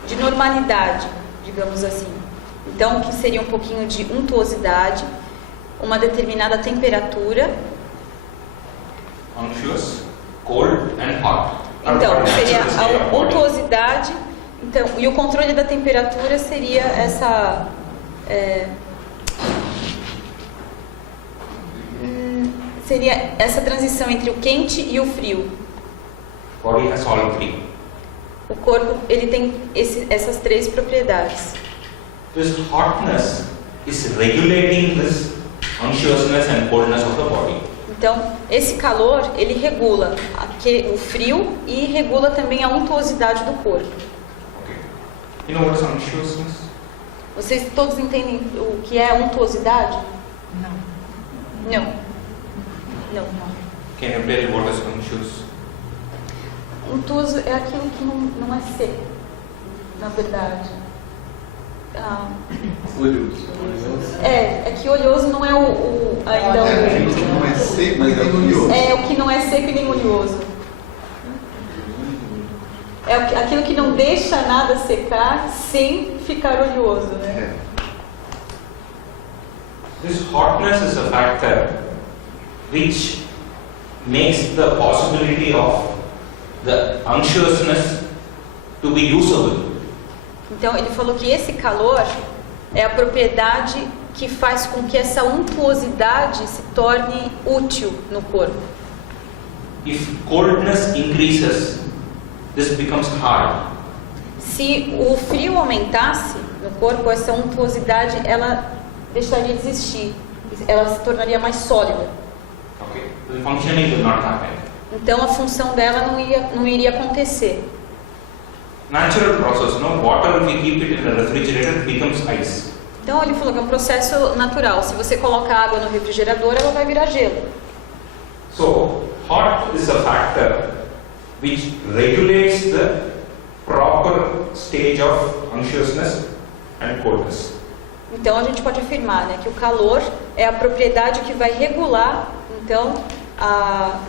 de normalidade, digamos assim. Então, que seria um pouquinho de untuosidade, uma determinada temperatura. Unctuous, cold and hot. Então, seria a untuosidade. Então, e o controle da temperatura seria essa seria essa transição entre o quente e o frio. Body has all 3. O corpo ele tem essas 3 propriedades. This hotness is regulating this unctuousness and coldness of the body. Então, esse calor, ele regula o frio e regula também a untuosidade do corpo. Okay. You know what is unctuousness? Vocês todos entendem o que é untuosidade? Não. Can you tell what is unctuous? Untuoso é aquilo que não é seco, na verdade. É que oleoso não é ainda o que não é seco e nem oleoso. É o que não é seco e nem oleoso. É aquilo que não deixa nada secar sem ficar oleoso, né? This hotness is a factor which makes the possibility of the unctuousness to be usable. Então ele falou que esse calor é a propriedade que faz com que essa untuosidade se torne útil no corpo. If coldness increases, this becomes hard. Se o frio aumentasse no corpo, essa untuosidade ela deixaria de existir, ela se tornaria mais sólida. Okay. The functioning will not happen. Então a função dela não iria acontecer. Natural process, no? Water, if we keep it in a refrigerator, it becomes ice. Então ele falou que é um processo natural. Se você coloca água no refrigerador, ela vai virar gelo. So, hot is a factor which regulates the proper stage of unctuousness and coldness. Então a gente pode afirmar, né, que o calor é a propriedade que vai regular, então, a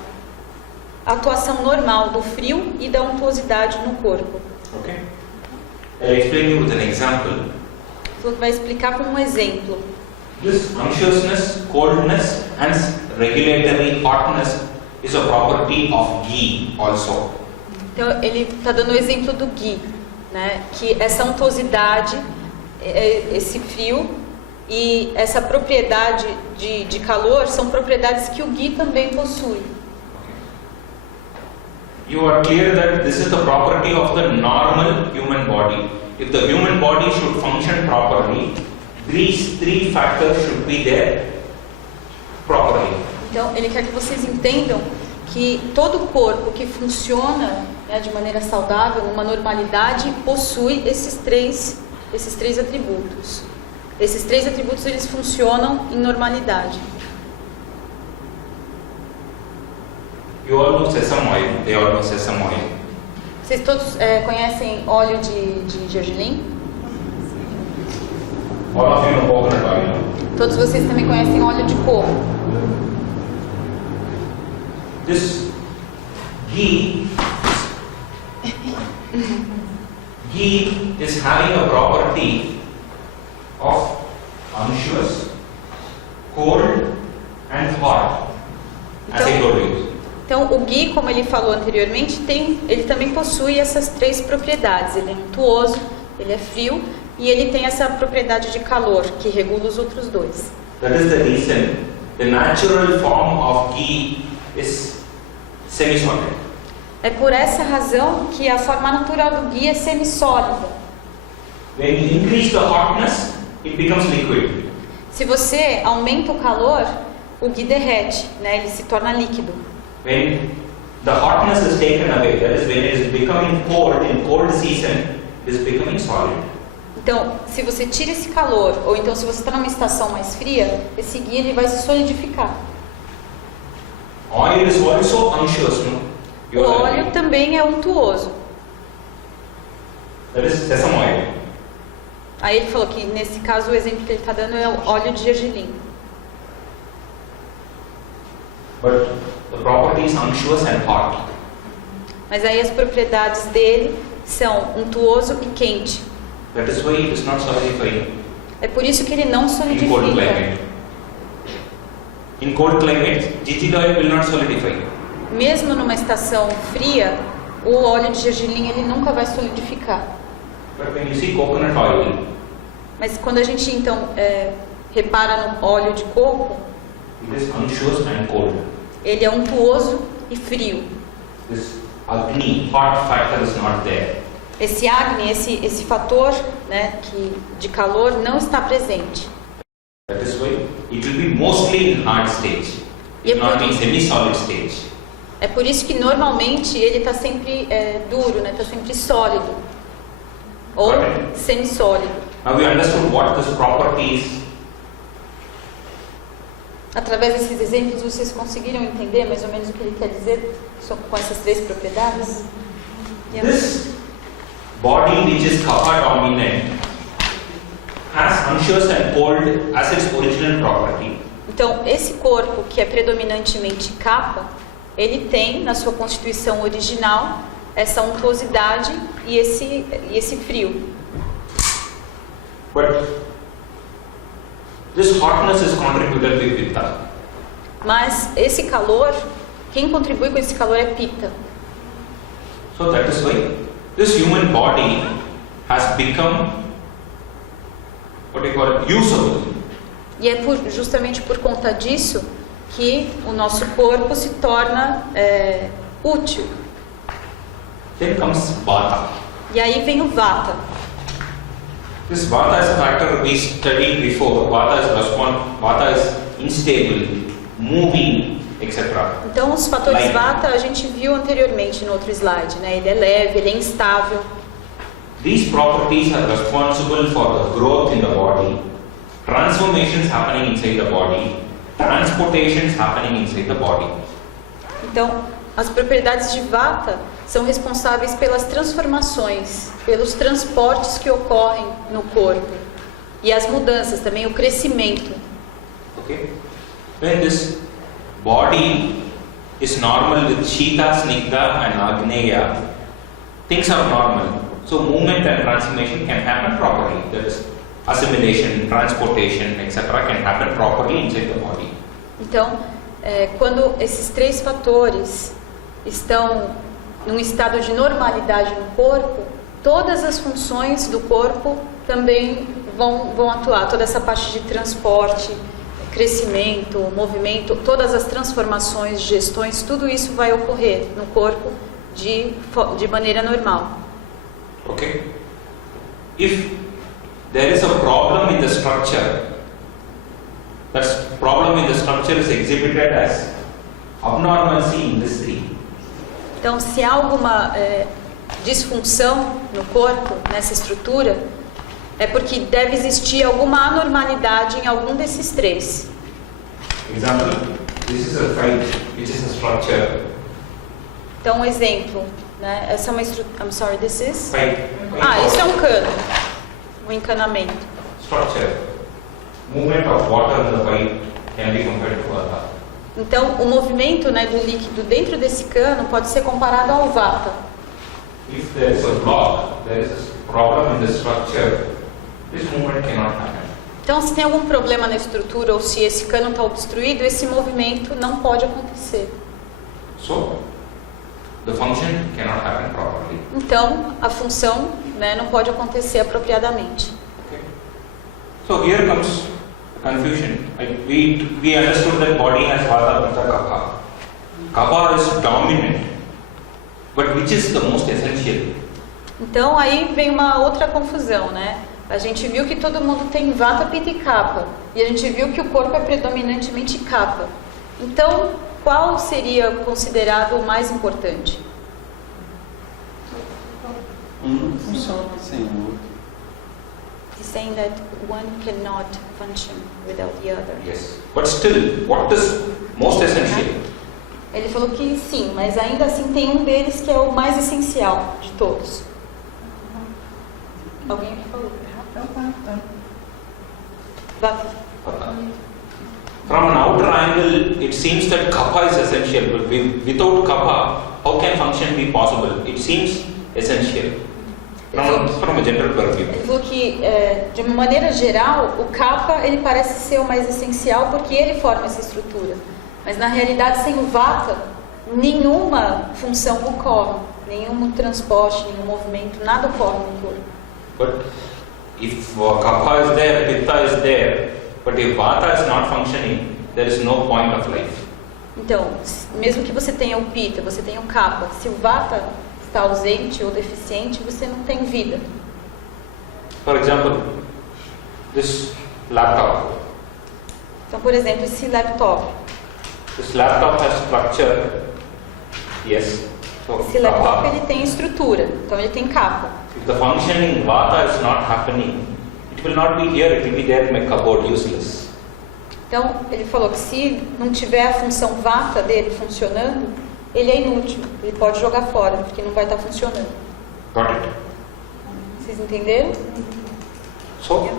atuação normal do frio e da untuosidade no corpo. Okay. I'll explain you with an example. Ele vai explicar com um exemplo. This unctuousness, coldness and regulatory hotness is a property of ghee also. Então ele está dando o exemplo do ghee, né? Que essa untuosidade, esse frio e essa propriedade de calor são propriedades que o ghee também possui. You are clear that this is the property of the normal human body. If the human body should function properly, these three factors should be there properly. Então ele quer que vocês entendam que todo corpo que funciona, né, de maneira saudável, numa normalidade, possui esses três atributos. Esses três atributos eles funcionam em normalidade. You all know sesame oil. They all know sesame oil. Vocês todos conhecem óleo de gergelim? All of you know coconut oil. Todos vocês também conhecem óleo de coco. This ghee is having a property of unctuous, cold and hot, as I told you. Então, o ghee, como ele falou anteriormente, ele também possui essas três propriedades. Ele é untuoso, ele é frio e ele tem essa propriedade de calor, que regula os outros dois. That is the reason the natural form of ghee is semi-solid. É por essa razão que a forma natural do ghee é semissólida. When you increase the hotness, it becomes liquid. Se você aumenta o calor, o ghee derrete, né? Ele se torna líquido. When the hotness is taken away, that is when it is becoming cold, in cold season, it is becoming solid. Então, se você tira esse calor, ou então se você está numa estação mais fria, esse ghee ele vai se solidificar. Oil is also unctuous, no? O óleo também é untuoso. That is sesame oil. Aí ele falou que nesse caso o exemplo que ele está dando é o óleo de gergelim. But the property is unctuous and hot. Mas aí as propriedades dele são untuoso e quente. That is why it is not solidifying É por isso que ele não in cold solidifica. climate. In cold climate, ghee oil will not solidify. Mesmo numa estação fria, o óleo de gergelim ele nunca vai solidificar. But when you see coconut oil, Mas quando a gente então repara no óleo de coco, it is unctuous and cold. ele é untuoso e frio. This agni, hot factor is not there. Esse Agni, esse fator, né, de calor não está presente. That is why it will be mostly in hard stage. It will not be semi-solid stage. É por isso que normalmente ele está sempre duro, né, está sempre sólido ou semissólido. Now we understood what this property is. Através desses exemplos vocês conseguiram entender mais ou menos o que ele quer dizer com essas três propriedades? This body which is kapha dominant has unctuous and cold as its original property. Então, esse corpo que é predominantemente kapha, ele tem na sua constituição original essa untuosidade e esse frio. But this hotness is contributed with pitta. Mas esse calor, quem contribui com esse calor é Pitta. So that is why this human body has become what we call usable. E é justamente por conta disso que o nosso corpo se torna útil. Then comes vata. E aí vem o Vata. This vata is a factor we studied before. Vata is unstable, moving, etc. Então, os fatores Light. Vata a gente viu anteriormente no outro slide, né? Ele é leve, ele é instável. These properties are responsible for the growth in the body, transformations happening inside the body, transportations happening inside the body. Então, as propriedades de Vata são responsáveis pelas transformações, pelos transportes que ocorrem no corpo e as mudanças também, o crescimento. Okay? When this body is normal with Shita, Snigdha and Agneya, things are normal. So movement and transformation can happen properly. That is, assimilation, transportation, etc. can happen properly inside the body. Então, quando esses 3 fatores estão num estado de normalidade no corpo, todas as funções do corpo também vão atuar. Toda essa parte de transporte, crescimento, movimento, todas as transformações, gestões, tudo isso vai ocorrer no corpo de maneira normal. Okay? If there is a problem in the structure, that problem in the structure is exhibited as abnormalcy in this tree. Então, se há alguma disfunção no corpo, nessa estrutura, é porque deve existir alguma anormalidade em algum desses 3. Example, this is a fight, which is a structure. Então, um exemplo, né? Essa é uma estrutura. I'm sorry, this is? Fight. Isso é um cano, um encanamento. Structure. Movement of water in the pipe can be compared to vata. Então, o movimento, né, do líquido dentro desse cano pode ser comparado ao vata. If there is a block, there is a problem in the structure, this movement cannot happen. Então, se tem algum problema na estrutura ou se esse cano está obstruído, esse movimento não pode acontecer. So, the function cannot happen properly. Então, a função, né, não pode acontecer apropriadamente. Okay. So here comes confusion. We understood that body has vata, pitta, kapha. Kapha is dominant, but which is the most essential? Então, aí vem uma outra confusão, né? A gente viu que todo mundo tem vata, pitta e kapha. E a gente viu que o corpo é predominantemente kapha. Então, qual seria considerado o mais importante? Um funciona sem o outro. He's saying that one cannot function without the other. Yes. But still, what is most essential? Ele falou que sim, mas ainda assim tem um deles que é o mais essencial de todos. Alguém aqui falou? Vata. From an outer angle, it seems that kapha is essential, but without kapha, how can function be possible? It seems essential. From a general perspective. Ele falou que, de uma maneira geral, o kapha ele parece ser o mais essencial porque ele forma essa estrutura. Mas na realidade, sem o vata, nenhuma função ocorre, nenhum transporte, nenhum movimento, nada ocorre no corpo. But if kapha is there, pitta is there, but if vata is not functioning, there is no point of life. Então, mesmo que você tenha o pitta, você tenha o kapha, se o vata está ausente ou deficiente, você não tem vida. For example, this laptop. Então, por exemplo, esse laptop. This laptop has structure. Yes. So Esse laptop kapha. ele tem estrutura, então ele tem kapha. If the functioning vata is not happening, it will not be here, it will be there in my cupboard, useless. Então, ele falou que se não tiver a função vata dele funcionando, ele é inútil, ele pode jogar fora, porque não vai estar funcionando. Got it? Vocês entenderam? So,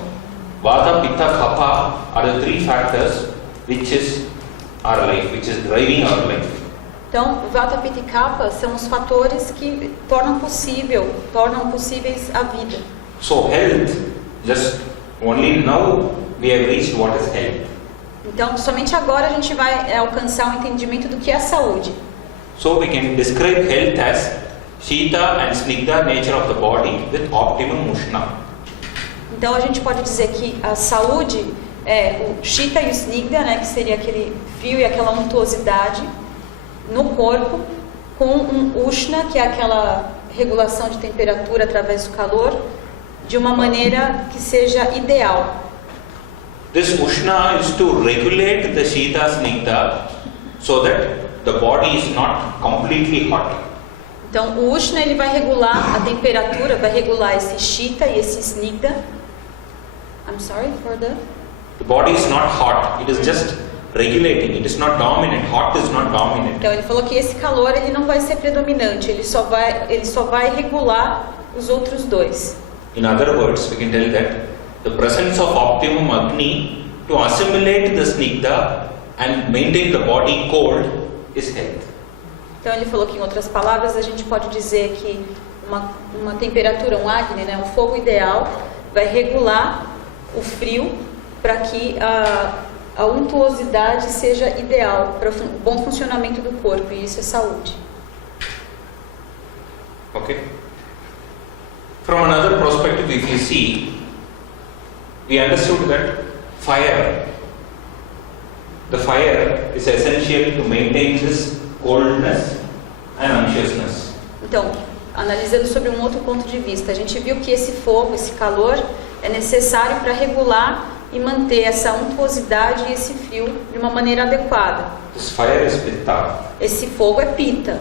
vata, pitta, kapha are the 3 factors which is our life, which is driving our life. Então, vata, pitta e kapha são os fatores que tornam possíveis a vida. So, health, just only now we have reached what is health. Então, somente agora a gente vai alcançar o entendimento do que é saúde. So, we can describe health as Shita and Snigdha nature of the body with optimum Ushna. Então, a gente pode dizer que a saúde é o Shita e o Snigdha, né, que seria aquele frio e aquela untuosidade no corpo, com um Ushna, que é aquela regulação de temperatura através do calor, de uma maneira que seja ideal. This Ushna is to regulate the Shita Snigdha so that the body is not completely hot. Então, o Ushna ele vai regular a temperatura, vai regular esse Shita e esse Snigdha. I'm sorry for the... The body is not hot, it is just regulating, it is not dominant, hot is not dominant. Então, ele falou que esse calor ele não vai ser predominante, ele só vai regular os outros dois. In other words, we can tell that the presence of optimum Agni to assimilate the Snigdha and maintain the body cold is health. Então, ele falou que, em outras palavras, a gente pode dizer que uma temperatura, um Agni, né, um fogo ideal, vai regular o frio para que a untuosidade seja ideal para o bom funcionamento do corpo, e isso é saúde. Okay. From another perspective, if you see, we understood that the fire is essential to maintain this coldness and anxiousness. Então, analisando sobre um outro ponto de vista, a gente viu que esse fogo, esse calor, é necessário para regular e manter essa untuosidade e esse frio de uma maneira adequada. This fire is pitta. Esse fogo é pita.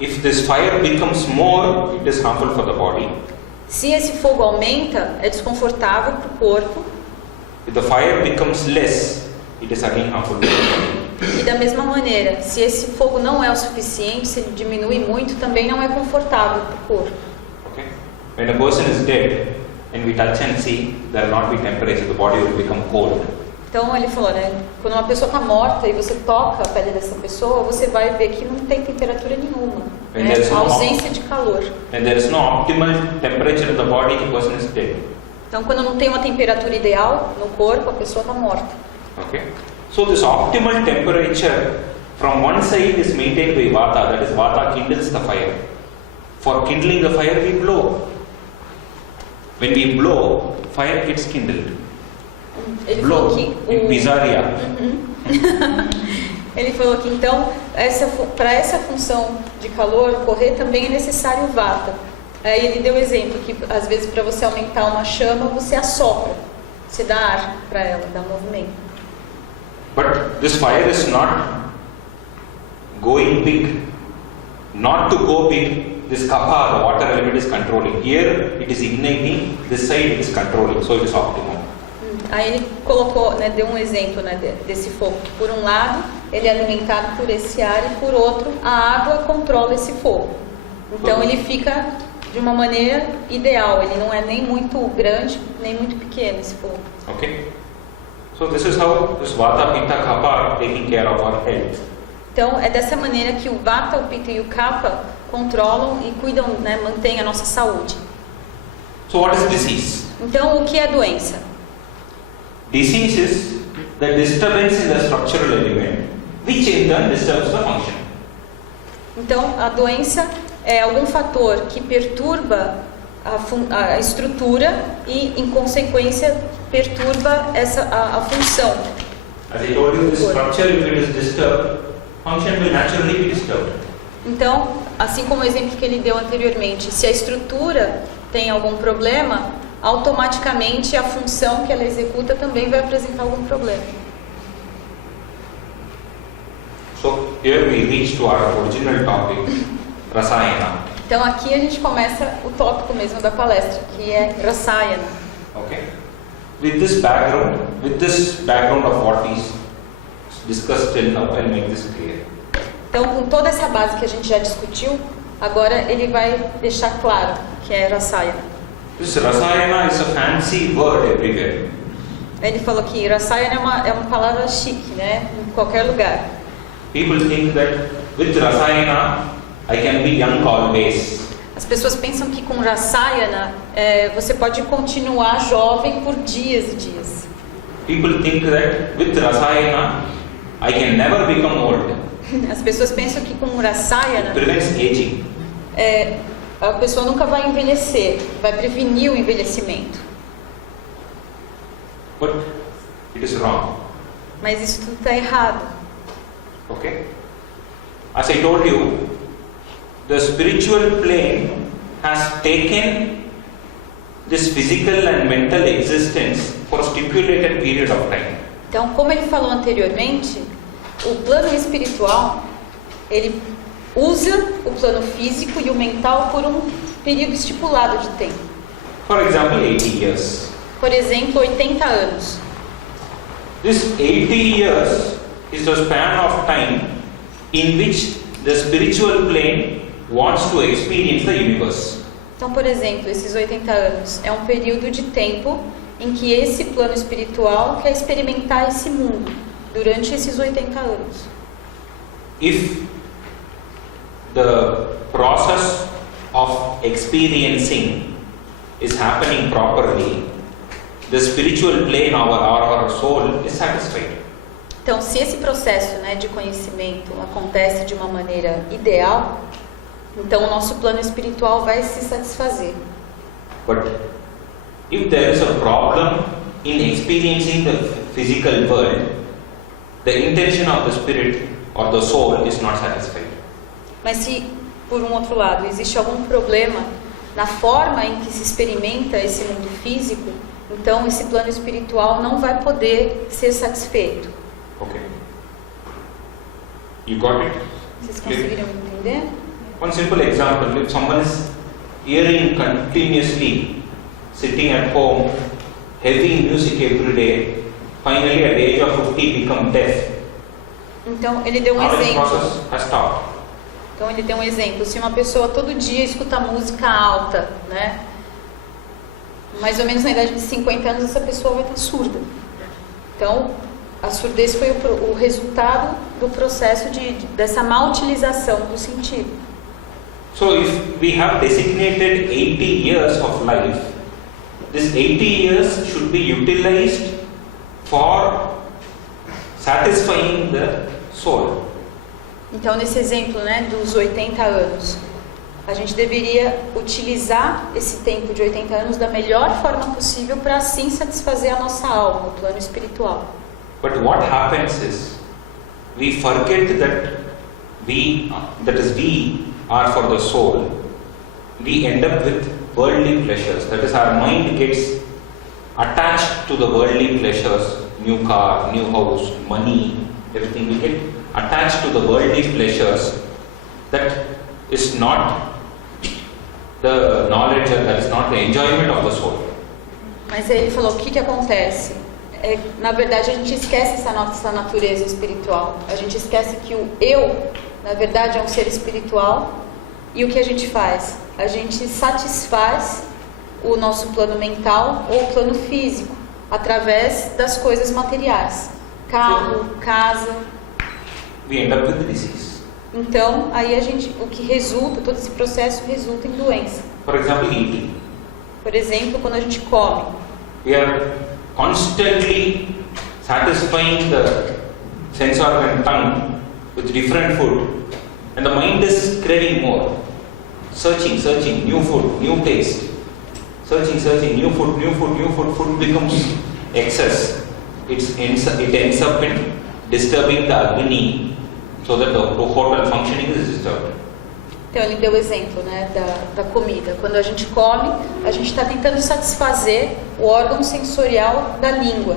If this fire becomes more, it is harmful for the body. Se esse fogo aumenta, é desconfortável para o corpo. If the fire becomes less, it is again harmful to the body. E da mesma maneira, se esse fogo não é o suficiente, se ele diminui muito, também não é confortável para o corpo. Okay? When a person is dead and we touch and see, there will not be temperature, the body will become cold. Então ele falou, né? Quando uma pessoa está morta e você toca a pele dessa pessoa, você vai ver que não tem temperatura nenhuma, né? A ausência de calor. When there is no optimal temperature in the body, the person is dead. Então quando não tem uma temperatura ideal no corpo, a pessoa está morta. Okay? So this optimal temperature from one side is maintained by Vata, that is Vata kindles the fire. For kindling the fire we blow. When we blow, fire gets kindled. Ele falou Blow que in Pisaria. Ele falou que então para essa função de calor ocorrer também é necessário o Vata. Aí ele deu exemplo que às vezes para você aumentar uma chama você assopra, você dá ar para ela, dá movimento. But this fire is not going big. Not to go big, this kapha, the water element is controlling. Here it is igniting, this side it is controlling, so it is optimum. Aí ele colocou, né, deu um exemplo, né, desse fogo, que por um lado ele é alimentado por esse ar e por outro a água controla esse fogo. Então ele fica de uma maneira ideal, ele não é nem muito grande nem muito pequeno esse fogo. Okay? So this is how this Vata, Pitta, Kapha are taking care of our health. Então é dessa maneira que o Vata, o Pitta e o Kapha controlam e cuidam, né, mantêm a nossa saúde. So what is disease? Então o que é doença? Disease is the disturbance in the structural element, which in turn disturbs the function. Então a doença é algum fator que perturba a estrutura e, em consequência, perturba a função. As I told you, the structure, if it is disturbed, function will naturally be disturbed. Então, assim como o exemplo que ele deu anteriormente, se a estrutura tem algum problema, automaticamente a função que ela executa também vai apresentar algum problema. So here we reach to our original topic, Rasayana. Então aqui a gente começa o tópico mesmo da palestra, que é Rasayana. Okay. With this background of what we discussed till now, I'll make this clear. Então, com toda essa base que a gente já discutiu, agora ele vai deixar claro que é Rasayana. This Rasayana is a fancy word everywhere. Ele falou que Rasayana é uma palavra chique, né? Em qualquer lugar. People think that with Rasayana I can be young always. As pessoas pensam que com Rasayana você pode continuar jovem por dias e dias. People think that with Rasayana I can never become old. As pessoas pensam que com Rasayana It prevents aging. A pessoa nunca vai envelhecer, vai prevenir o envelhecimento. But it is wrong. Mas isso tudo está errado. Okay? As I told you, the spiritual plane has taken this physical and mental existence for a stipulated period of time. Então, como ele falou anteriormente, o plano espiritual, ele usa o plano físico e o mental por um período estipulado de tempo. For example, 80 years. Por exemplo, 80 anos. This 80 years is the span of time in which the spiritual plane wants to experience the universe. Então, por exemplo, esses 80 anos é um período de tempo em que esse plano espiritual quer experimentar esse mundo durante esses 80 anos. If the process of experiencing is happening properly, the spiritual plane, our soul, is satisfied. Então, se esse processo, né, de conhecimento acontece de uma maneira ideal, então o nosso plano espiritual vai se satisfazer. But if there is a problem in experiencing the physical world, the intention of the spirit or the soul is not satisfied. Mas se, por um outro lado, existe algum problema na forma em que se experimenta esse mundo físico, então esse plano espiritual não vai poder ser satisfeito. Okay. You got it? Vocês conseguiram entender? One simple example, if someone is hearing continuously, sitting at home, heavy music every day, finally at the age of 50 become deaf. Então ele deu um Knowledge exemplo. process has stopped. Então ele deu um exemplo. Se uma pessoa todo dia escuta música alta, né? Mais ou menos na idade de 50 anos essa pessoa vai estar surda. Então a surdez foi o resultado do processo dessa má utilização do sentido. So if we have designated 80 years of life, this 80 years should be utilized for satisfying the soul. Então nesse exemplo, né, dos 80 anos, a gente deveria utilizar esse tempo de 80 anos da melhor forma possível para assim satisfazer a nossa alma, o plano espiritual. But what happens is we forget that we are for the soul. We end up with worldly pleasures. That is, our mind gets attached to the worldly pleasures, new car, new house, money, everything. We get attached to the worldly pleasures. That is not the knowledge, that is not the enjoyment of the soul. Mas aí ele falou, o que acontece? Na verdade, a gente esquece essa nossa natureza espiritual. A gente esquece que o eu, na verdade, é um ser espiritual. E o que a gente faz? A gente satisfaz o nosso plano mental ou plano físico através das coisas materiais. Carro, casa. We end up with disease. Então, aí o que resulta, todo esse processo resulta em doença. For example, eating. Por exemplo, quando a gente come. We are constantly satisfying the sense organ tongue with different food, and the mind is craving more, searching, new food, new taste, searching, new food. Food becomes excess. It ends up in disturbing the agni, so that the total functioning is disturbed. Então ele deu o exemplo, né, da comida. Quando a gente come, a gente está tentando satisfazer o órgão sensorial da língua.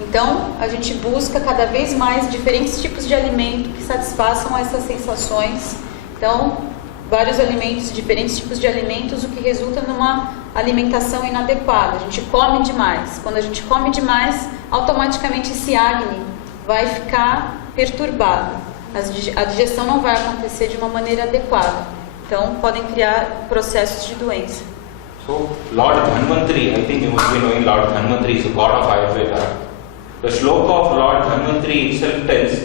Então a gente busca cada vez mais diferentes tipos de alimento que satisfaçam essas sensações. Então vários alimentos, diferentes tipos de alimentos, o que resulta numa alimentação inadequada. A gente come demais. Quando a gente come demais, automaticamente esse agni vai ficar perturbado. A digestão não vai acontecer de uma maneira adequada. Então, podem criar processos de doença. So, Lord Dhanvantari, I think you must be knowing Lord Dhanvantari is the god of Ayurveda. The shloka of Lord Dhanvantari itself tells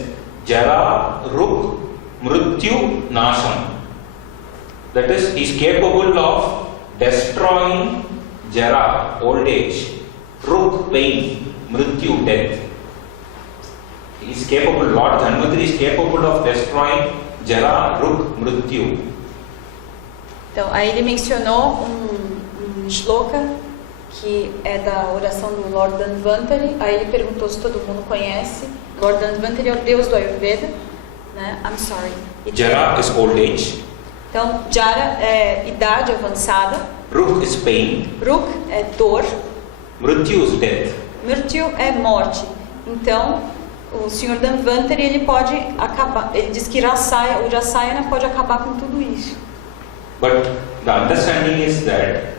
Jara, Ruk, Mrityu, Nasham. That is, he is capable of destroying Jara, old age, Ruk, pain, Mrityu, death. He is capable, Lord Dhanvantari is capable of destroying Jara, Ruk, Mrityu. Então, aí ele mencionou um shloka que é da oração do Lord Dhanvantari. Aí ele perguntou se todo mundo conhece. Lord Dhanvantari é o deus do Ayurveda, né? I'm sorry. Jara is old age. Então, Jara é idade avançada. Ruk is pain. Ruk é dor. Mrityu is death. Mrityu é morte. Então, o Sr. Dhanvantari, ele pode acabar, ele diz que o Rasayana pode acabar com tudo isso. But the understanding is that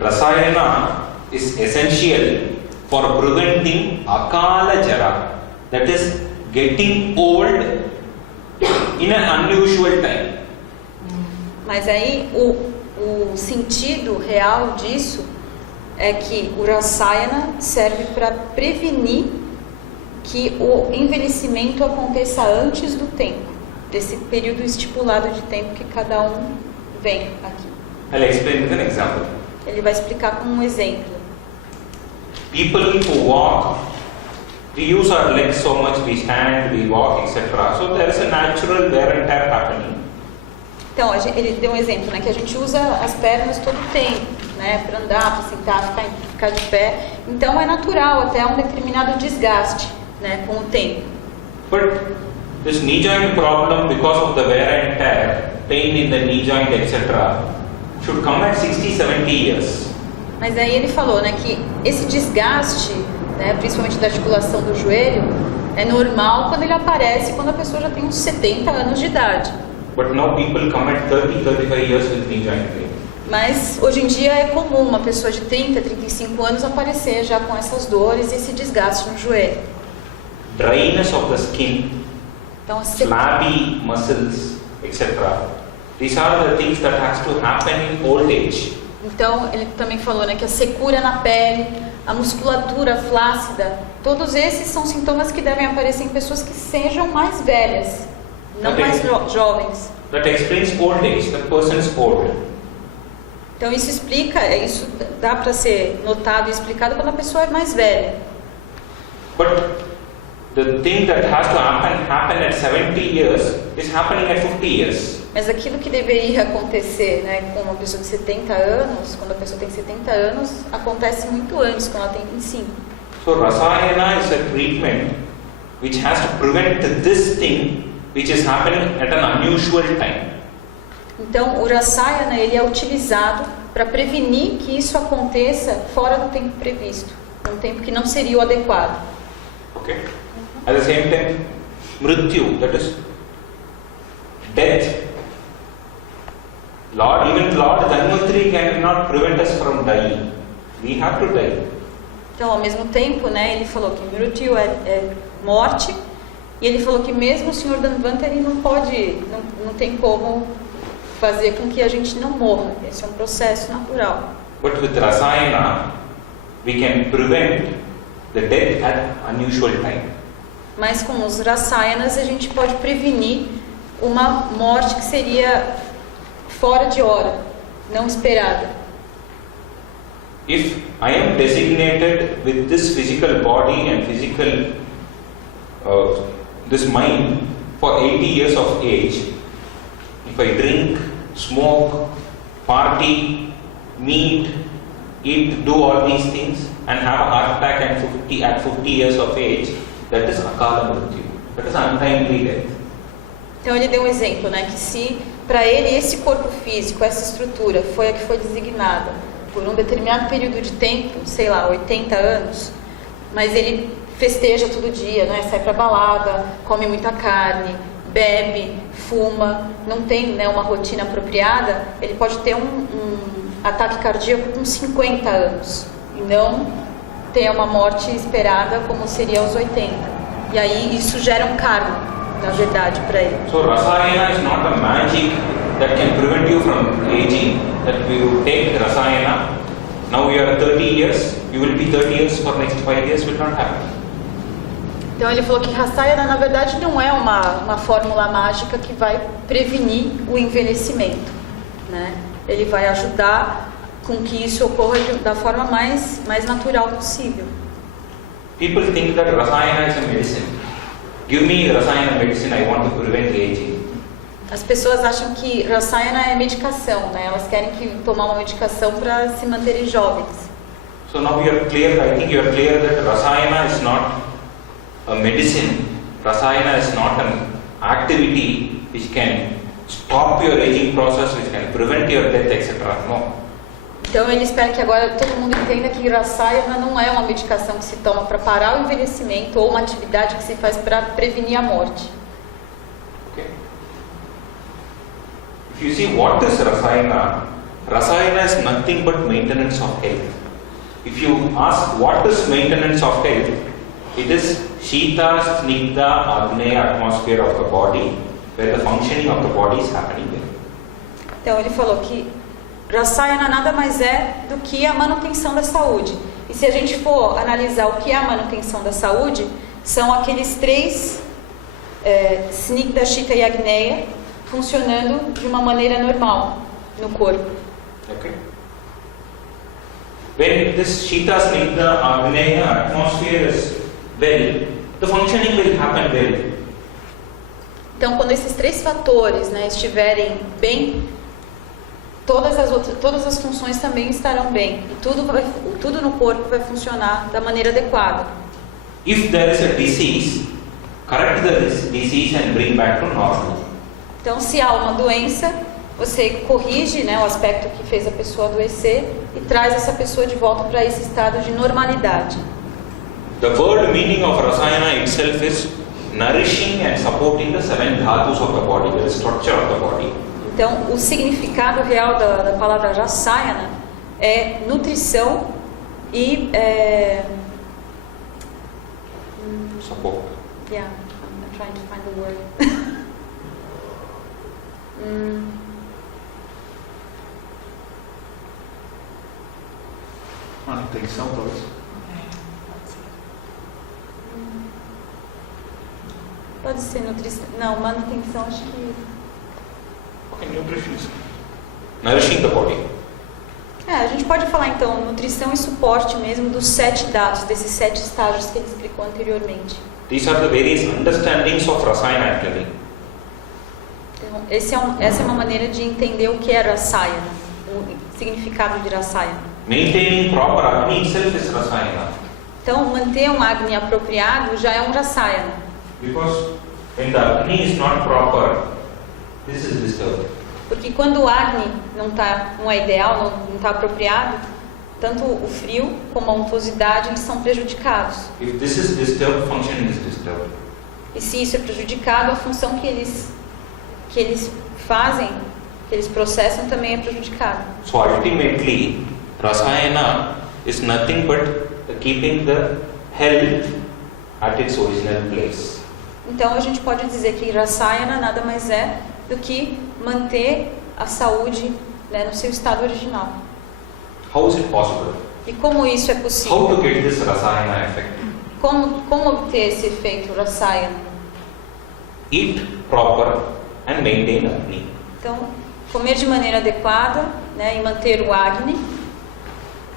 Rasayana is essential for preventing Akala Jara, that is getting old in an unusual time. Mas aí o sentido real disso é que o Rasayana serve para prevenir que o envelhecimento aconteça antes do tempo, desse período estipulado de tempo que cada um vem aqui. I'll explain with an example. Ele vai explicar com um exemplo. People who walk We use our legs so much, we stand, we walk, etc. So there is a natural wear and tear happening. Então, ele deu um exemplo, né, que a gente usa as pernas todo o tempo, né, para andar, para sentar, ficar de pé. Então, é natural até um determinado desgaste, né, com o tempo. But this knee joint problem, because of the wear and tear, pain in the knee joint, etc., should come at 60, 70 years. Mas aí ele falou, né, que esse desgaste, né, principalmente da articulação do joelho, é normal quando ele aparece quando a pessoa já tem uns 70 anos de idade. But now people come at 30, 35 years with knee joint pain. Mas hoje em dia é comum uma pessoa de 30, 35 anos aparecer já com essas dores e esse desgaste no joelho. Dryness of the skin, Então, flabby muscles, etc. These are the things that has to happen in old age. Então, ele também falou, né, que a secura na pele, a musculatura flácida, todos esses são sintomas que devem aparecer em pessoas que sejam mais velhas, não mais jovens. That explains old age, the person is old. Então, isso explica, isso dá para ser notado e explicado quando a pessoa é mais velha. But the thing that has to happen at 70 years is happening at 50 years. Mas aquilo que deveria acontecer, né, com uma pessoa de 70 anos, quando a pessoa tem 70 anos, acontece muito antes, quando ela tem 25. So Rasayana is a treatment which has to prevent this thing which is happening at an unusual time. Então, o Rasayana, ele é utilizado para prevenir que isso aconteça fora do tempo previsto, um tempo que não seria o adequado. Okay. At the same time, mrityu, that is death. Even Lord Dhanvantari cannot prevent us from dying. We have to die. Então, ao mesmo tempo, né, ele falou que mrityu é morte, e ele falou que mesmo o Senhor Dhanvantari não tem como fazer com que a gente não morra. Esse é um processo natural. But with Rasayana, we can prevent the death at unusual time. Mas com os Rasayanas a gente pode prevenir uma morte que seria fora de hora, não esperada. If I am designated with this physical body and physical this mind for 80 years of age, if I drink, smoke, party, meet, eat, do all these things and have a heart attack at 50 years of age, that is akala mrityu. That is untimely death. Então ele deu um exemplo, né, que se para ele esse corpo físico, essa estrutura foi a que foi designada por um determinado período de tempo, sei lá, 80 anos, mas ele festeja todo dia, né, sai para balada, come muita carne, bebe, fuma, não tem, né, uma rotina apropriada, ele pode ter um ataque cardíaco com 50 anos e não ter uma morte esperada como seria aos 80. E aí isso gera um karma, na verdade, para ele. So Rasayana is not a magic that can prevent you from aging. That we will take Rasayana, now you are 30 years, you will be 30 years for next 5 years, will not happen. Então ele falou que Rasayana na verdade não é uma fórmula mágica que vai prevenir o envelhecimento, né? Ele vai ajudar com que isso ocorra da forma mais natural possível. People think that Rasayana is a medicine. Give me Rasayana medicine, I want to prevent aging. As pessoas acham que Rasayana é medicação, né? Elas querem tomar uma medicação para se manterem jovens. So now you are clear, I think you are clear that Rasayana is not a medicine. Rasayana is not an activity which can stop your aging process, which can prevent your death, etc. No. Então ele espera que agora todo mundo entenda que Rasayana não é uma medicação que se toma para parar o envelhecimento ou uma atividade que se faz para prevenir a morte. Okay. If you see what is Rasayana, Rasayana is nothing but maintenance of health. If you ask what is maintenance of health, it is Shita, Snigdha, Agneya atmosphere of the body, where the functioning of the body is happening there. Então ele falou que Rasayana nada mais é do que a manutenção da saúde. E se a gente for analisar o que é a manutenção da saúde, são aqueles três Snigdha, Shita e Agneya funcionando de uma maneira normal no corpo. Okay. When this Shita, Snigdha, Agneya atmosphere is well, the functioning will happen well. Então, quando esses 3 fatores, né, estiverem bem, todas as funções também estarão bem. E tudo no corpo vai funcionar da maneira adequada. If there is a disease, correct the disease and bring back to normal. Então, se há uma doença, você corrige, né, o aspecto que fez a pessoa adoecer e traz essa pessoa de volta para esse estado de normalidade. The word meaning of rasayana itself is nourishing and supporting the 7 dhatus of the body, the structure of the body. Então, o significado real da palavra rasayana é nutrição e Support. yeah, I'm trying to find the word. Manutenção, talvez. Pode ser nutrição. Não, manutenção acho que. Okay, nutrition is nourishing the body. A gente pode falar então nutrição e suporte mesmo dos 7 dados, desses 7 estágios que ele explicou anteriormente. These are the various understandings of rasayana actually. Então, essa é uma maneira de entender o que é rasayana, o significado de rasayana. Maintaining proper agni itself is rasayana. Então, manter um agni apropriado já é um rasayana. Because when the agni is not proper, this is disturbed. Porque quando o agni não é ideal, não está apropriado, tanto o frio como a untuosidade eles são prejudicados. If this is disturbed, functioning is disturbed. E se isso é prejudicado, a função que eles fazem, que eles processam, também é prejudicada. So ultimately, rasayana is nothing but keeping the health at its original place. Então a gente pode dizer que rasayana nada mais é do que manter a saúde, né, no seu estado original. How is it possible? E como isso é How possível? to get this rasayana effect? Como obter esse efeito rasayana? Eat proper and maintain agni. Então, comer de maneira adequada, né, e manter o agni.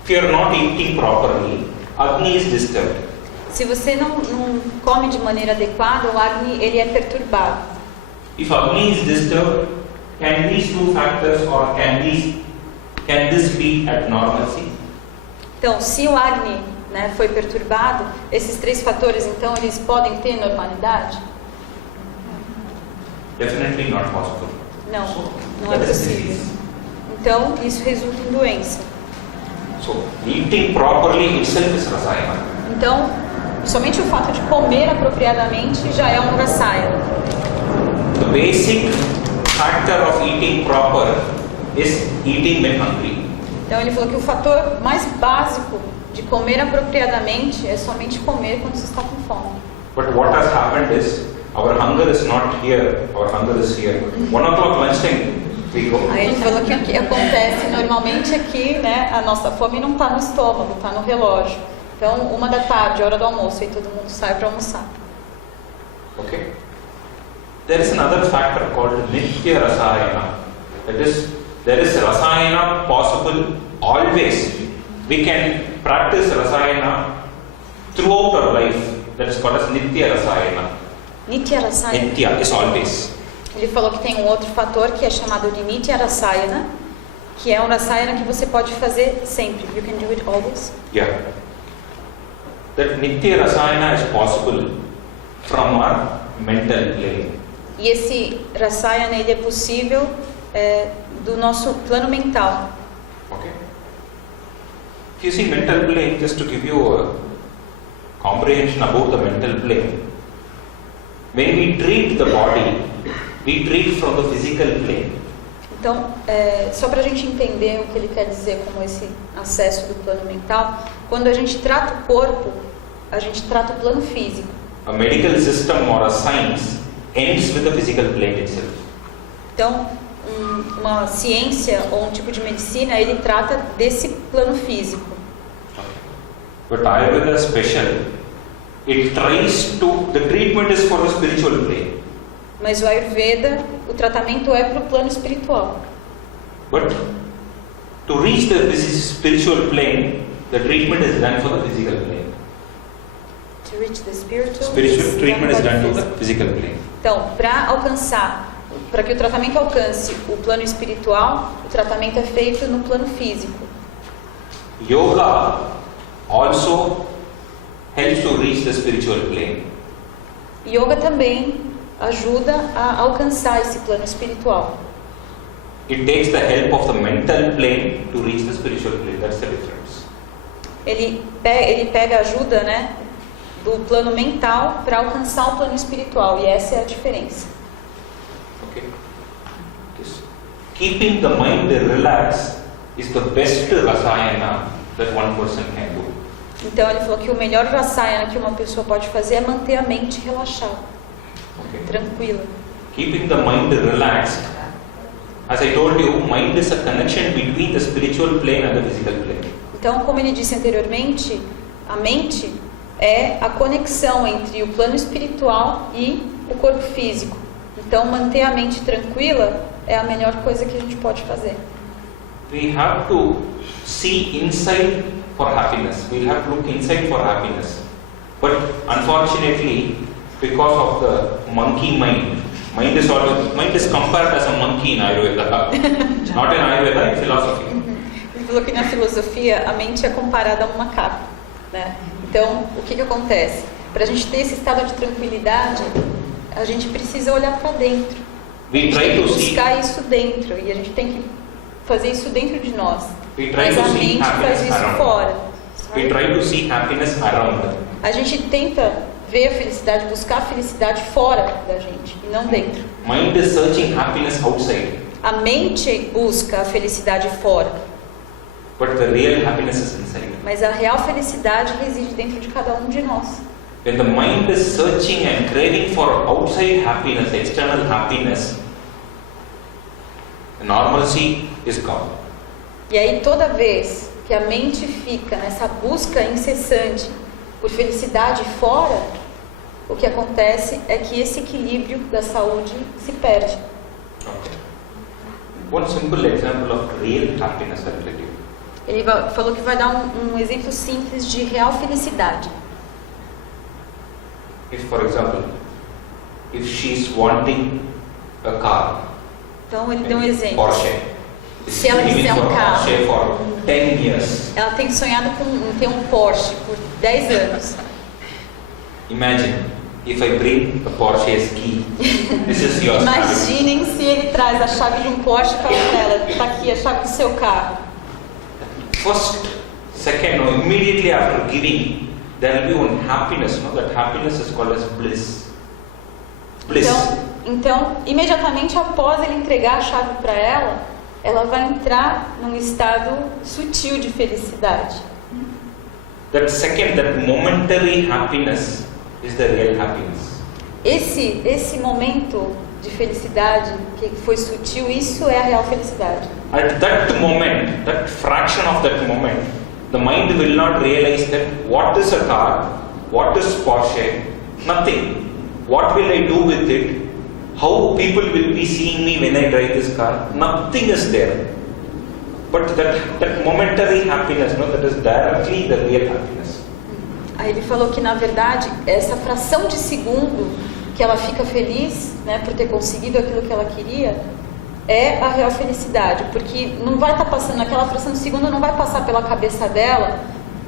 If you are not eating properly, agni is disturbed. Se você não come de maneira adequada, o agni ele é perturbado. If agni is disturbed, can these 2 factors or can this be at normalcy? Então, se o agni, né, foi perturbado, esses 3 fatores, então, eles podem ter normalidade? Definitely not possible. Não é possível. Então, isso resulta em doença. So, eating properly itself is rasayana. Então, somente o fato de comer apropriadamente já é um rasayana. The basic factor of eating proper is eating when hungry. Então, ele falou que o fator mais básico de comer apropriadamente é somente comer quando você está com fome. But what has happened is, our hunger is not here, our hunger is here. 1 o'clock lunchtime, we go. Aí ele falou que o que acontece normalmente aqui, né, a nossa fome não está no estômago, está no relógio. Então, 1 da tarde, hora do almoço, e todo mundo sai para almoçar. Okay? There is another factor called nitya rasayana. That is, there is rasayana possible always. We can practice rasayana throughout our life. That is called as nitya rasayana. Nitya rasayana. Nitya is always. Ele falou que tem um outro fator que é chamado de Nitya rasayana, que é um rasayana que você pode fazer sempre. You can do it always. Yeah. That nitya rasayana is possible from our mental plane. E esse rasayana ele é possível do nosso plano mental. Okay. If you see mental plane, just to give you a comprehension about the mental plane, when we treat the body, we treat from the physical plane. Então, só para a gente entender o que ele quer dizer com esse acesso do plano mental, quando a gente trata o corpo, a gente trata o plano físico. A medical system or a science ends with the physical plane itself. Então, uma ciência ou um tipo de medicina, ele trata desse plano físico. But Ayurveda is special. It tries to, the treatment is for the spiritual plane. Mas o Ayurveda, o tratamento é para o plano espiritual. But to reach the spiritual plane, the treatment is done for the physical plane. To reach the spiritual. Spiritual treatment is done to the physical plane. Então, para que o tratamento alcance o plano espiritual, o tratamento é feito no plano físico. Yoga also helps to reach the spiritual plane. Yoga também ajuda a alcançar esse plano espiritual. It takes the help of the mental plane to reach the spiritual plane. That's the difference. Ele pega ajuda, né, do plano mental para alcançar o plano espiritual, e essa é a diferença. Okay. Yes. Keeping the mind relaxed is the best rasayana that one person can do. Então ele falou que o melhor rasayana que uma pessoa pode fazer é manter a mente relaxada, Okay. tranquila. Keeping the mind relaxed, as I told you, mind is a connection between the spiritual plane and the physical plane. Então, como ele disse anteriormente, a mente é a conexão entre o plano espiritual e o corpo físico. Então, manter a mente tranquila é a melhor coisa que a gente pode fazer. We have to see inside for happiness. We have to look inside for happiness. But unfortunately, because of the monkey mind is compared as a monkey in Ayurveda. Not in Ayurveda, in philosophy. Ele falou que na filosofia a mente é comparada a um macaco, né? Então, o que acontece? Para a gente ter esse estado de tranquilidade, a gente precisa olhar para dentro. A gente tem que buscar isso dentro, e a gente tem que fazer isso dentro de nós. Mas a mente faz isso fora. We try to see happiness around. A gente tenta ver a felicidade, buscar a felicidade fora da gente e não dentro. Mind is searching happiness outside. A mente busca a felicidade fora, But the real happiness is inside. mas a real felicidade reside dentro de cada um de nós. When the mind is searching and craving for outside happiness, external happiness, the normalcy is gone. E aí toda vez que a mente fica nessa busca incessante por felicidade fora, o que acontece é que esse equilíbrio da saúde se perde. Okay. One simple example of real happiness I'll tell you. Ele falou que vai dar um exemplo simples de real felicidade. If, for example, if she's wanting a car, Então ele deu um exemplo. Porsche, Se ela quiser um carro, Porsche for 10 years. ela tem sonhado com ter um Porsche por 10 anos. Imagine if I bring a Porsche as key. This is yours. Imaginem se ele traz a chave de um Porsche e fala para ela, está aqui a chave do seu carro. First, second, or immediately after giving, there will be one happiness. No, that happiness is called as bliss. Bliss. Então, imediatamente após ele entregar a chave para ela vai entrar num estado sutil de felicidade. That second, that momentary happiness is the real happiness. Esse momento de felicidade que foi sutil, isso é a real felicidade. At that moment, that fraction of that moment, the mind will not realize that what is a car, what is Porsche, nothing. What will I do with it? How people will be seeing me when I drive this car? Nothing is there. But that momentary happiness, no, that is directly the real happiness. Aí ele falou que na verdade essa fração de segundo que ela fica feliz, né, por ter conseguido aquilo que ela queria, é a real felicidade, porque não vai estar passando naquela fração de segundo, não vai passar pela cabeça dela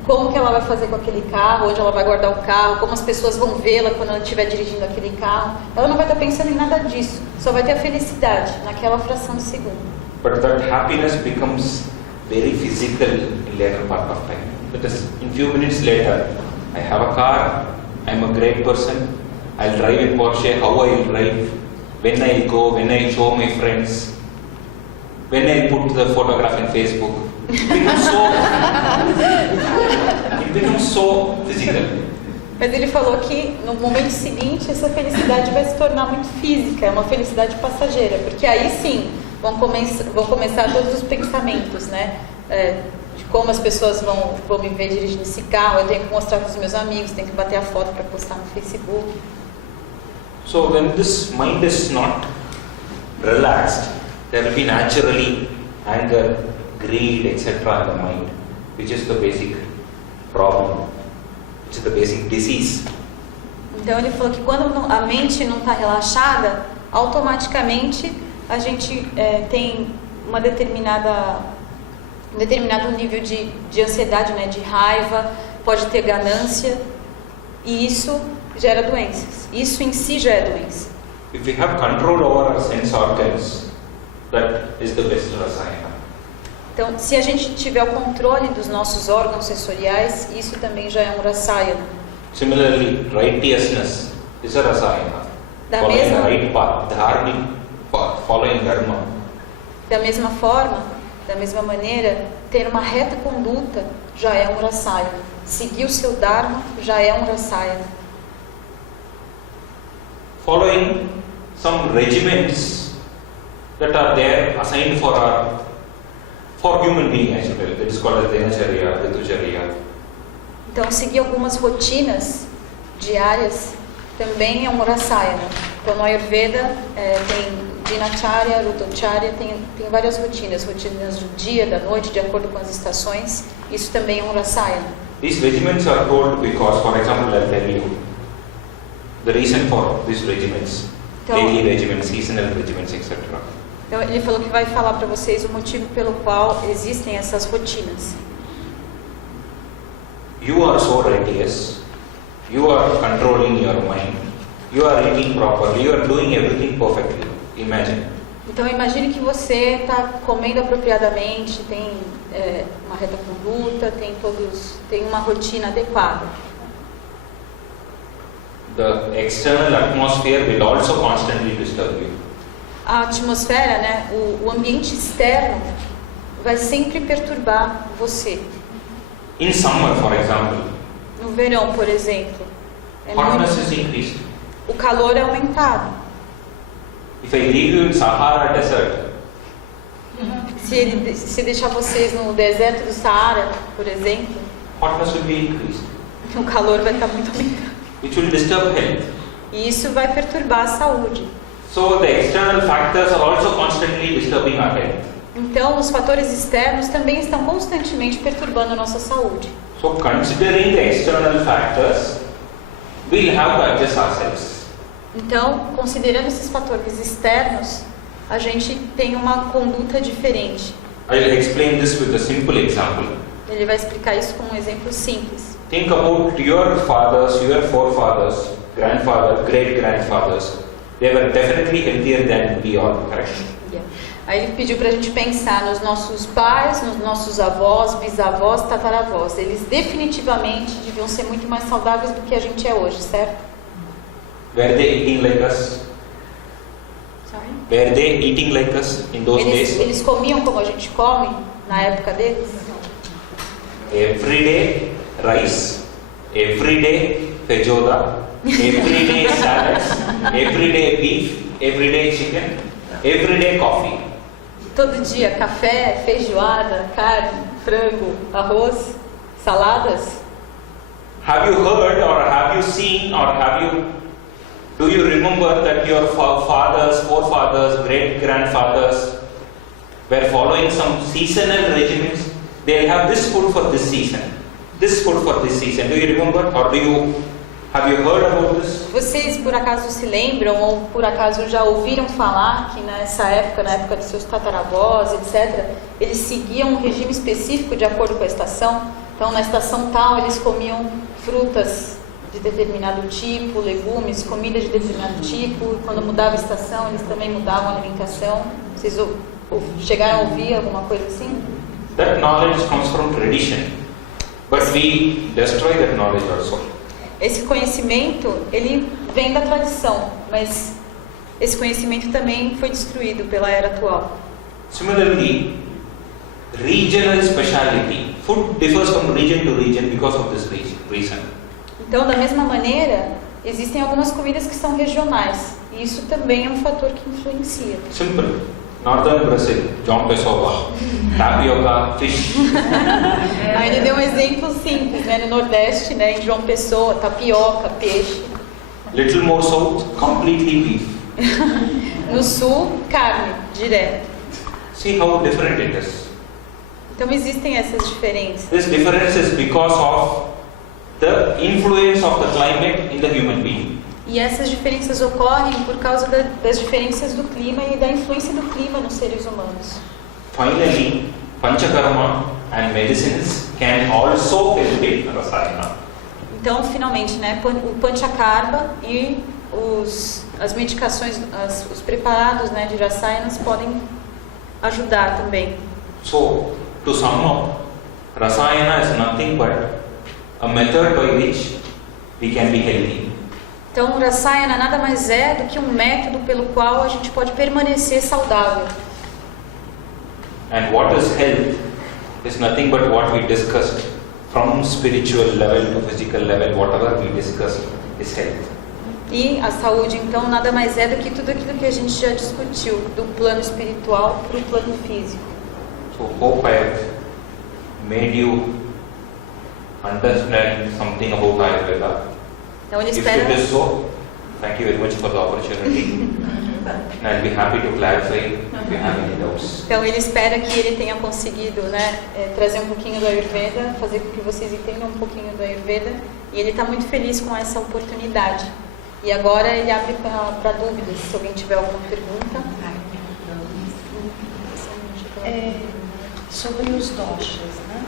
como que ela vai fazer com aquele carro, onde ela vai guardar o carro, como as pessoas vão vê-la quando ela estiver dirigindo aquele carro. Ela não vai estar pensando em nada disso, só vai ter a felicidade naquela fração de segundo. But that happiness becomes very physical in later part of time. That is, in few minutes later, I have a car, I'm a great person, I'll drive in Porsche, how I'll drive, when I'll go, when I show my friends, when I put the photograph in Facebook. It becomes so physical. Mas ele falou que no momento seguinte essa felicidade vai se tornar muito física, é uma felicidade passageira, porque aí sim vão começar todos os pensamentos, né? De como as pessoas vão me ver dirigindo esse carro, eu tenho que mostrar para os meus amigos, tenho que bater a foto para postar no Facebook. So when this mind is not relaxed, there will be naturally anger, greed, etc. in the mind, which is the basic problem. which is the basic disease. Então ele falou que quando a mente não está relaxada, automaticamente a gente tem um determinado nível de ansiedade, né, de raiva, pode ter ganância, e isso gera doenças. Isso em si já é doença. If we have control over our sense organs, that is the best rasayana. Então, se a gente tiver o controle dos nossos órgãos sensoriais, isso também já é um rasayana. Similarly, righteousness is a rasayana. Da Following mesma- the right path, dharmic path, following dharma. Da mesma forma, da mesma maneira, ter uma reta conduta já é um rasayana. Seguir o seu dharma já é um rasayana. Following some regiments that are there assigned for human being as well. That is called as dinacharya, ritucharya. Então, seguir algumas rotinas diárias também é um rasayana. Então, no Ayurveda tem dinacharya, ritucharya, tem várias rotinas do dia, da noite, de acordo com as estações. Isso também é um rasayana. These regiments are told because, for example, I'll tell you the reason for these regiments, Então, daily regiments, seasonal regiments, etc. então, ele falou que vai falar para vocês o motivo pelo qual existem essas rotinas. You are so righteous, you are controlling your mind, you are eating properly, you are doing everything perfectly. Imagine. Então, imagine que você está comendo apropriadamente, tem uma reta conduta, tem uma rotina adequada. The external atmosphere will also constantly disturb you. A atmosfera, né, o ambiente externo vai sempre perturbar você. In summer, for example, No verão, por exemplo, hotness is increased. o calor é aumentado. If I leave you in Sahara desert, Se deixar vocês no deserto do Saara, por exemplo, hotness will be increased, o calor vai estar muito aumentado. which will disturb health. E isso vai perturbar a saúde. So the external factors are also constantly disturbing our health. Então, os fatores externos também estão constantemente perturbando a nossa saúde. So considering the external factors, we'll have to adjust ourselves. Então, considerando esses fatores externos, a gente tem uma conduta diferente. I'll explain this with a simple example. Ele vai explicar isso com um exemplo simples. Think about your fathers, your forefathers, grandfather, great-grandfathers. They were definitely healthier than we are, correct? Aí ele pediu para a gente pensar nos nossos pais, nos nossos avós, bisavós, tataravós. Eles definitivamente deviam ser muito mais saudáveis do que a gente é hoje, certo? Were they eating like us? Sorry? Were they eating like us in those days? Eles comiam como a gente come na época deles? Every day rice, every day fejoda, every day salads, every day beef, every day chicken, every day coffee. Todo dia café, feijoada, carne, frango, arroz, saladas. Have you heard or have you seen or do you remember that your fathers, forefathers, great-grandfathers were following some seasonal regimens? They'll have this food for this season, this food for this season. Do you remember or have you heard about this? Vocês por acaso se lembram ou por acaso já ouviram falar que nessa época, na época dos seus tataravós, etc., eles seguiam um regime específico de acordo com a estação? Então, na estação tal, eles comiam frutas de determinado tipo, legumes, comida de determinado tipo. Quando mudava a estação, eles também mudavam a alimentação. Vocês chegaram a ouvir alguma coisa assim? That knowledge comes from tradition, but we destroy that knowledge also. Esse conhecimento, ele vem da tradição, mas esse conhecimento também foi destruído pela era atual. Similarly, regional speciality. Food differs from region to region because of this reason. Então, da mesma maneira, existem algumas comidas que são regionais, e isso também é um fator que influencia. Simple. Northern Brazil, João Pessoa, tapioca, fish. Aí ele deu um exemplo simples, né? No Nordeste, né? Em João Pessoa, tapioca, peixe. Little more south, completely beef. No Sul, carne, direto. See how different it is. Então existem essas diferenças. This difference is because of the influence of the climate in the human being. E essas diferenças ocorrem por causa das diferenças do clima e da influência do clima nos seres humanos. Finally, Panchakarma and medicines can also help in Rasayana. Então, finalmente, né, o Panchakarma e as medicações, os preparados, né, de Rasayanas podem ajudar também. So, to sum up, Rasayana is nothing but a method by which we can be healthy. Então, o Rasayana nada mais é do que um método pelo qual a gente pode permanecer saudável. And what is health is nothing but what we discussed from spiritual level to physical level, whatever we discussed is health. E a saúde, então, nada mais é do que tudo aquilo que a gente já discutiu, do plano espiritual para o plano físico. So, hope I have made you understand something about Ayurveda. Então, ele If espera... it is so, thank you very much for the opportunity. And I'll be happy to clarify if you have any doubts. Então, ele espera que ele tenha conseguido, né, trazer um pouquinho do Ayurveda, fazer com que vocês entendam um pouquinho do Ayurveda. E ele está muito feliz com essa oportunidade. E agora ele abre para dúvidas, se alguém tiver alguma pergunta. Sobre os doshas, né?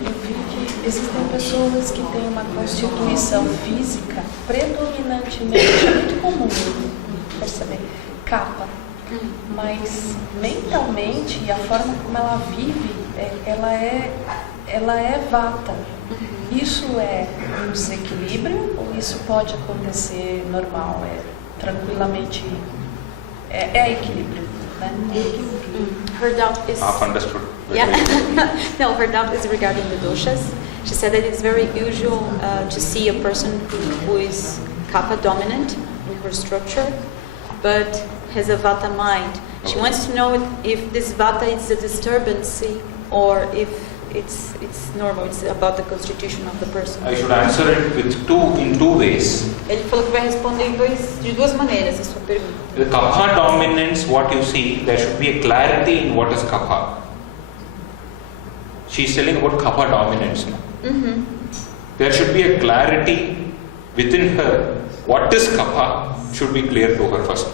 Eu vi que existem pessoas que têm uma constituição física predominantemente, é muito comum perceber, kapha, mas mentalmente e a forma como ela vive, ela é vata. Isso é um desequilíbrio ou isso pode acontecer normal, tranquilamente, é equilíbrio, né? Her doubt is... Understood. Yeah. No, her doubt is regarding the doshas. She said that it's very usual to see a person who is kapha dominant in her structure, but has a vata mind. She wants to know if this vata is a disturbance or if it's normal. It's about the constitution of the person. I should answer it in two ways. Ele falou que vai responder de duas maneiras a sua pergunta. The kapha dominance, what you see, there should be a clarity in what is kapha. She is telling about kapha dominance. No? There should be a clarity within her. What is kapha should be clear to her first.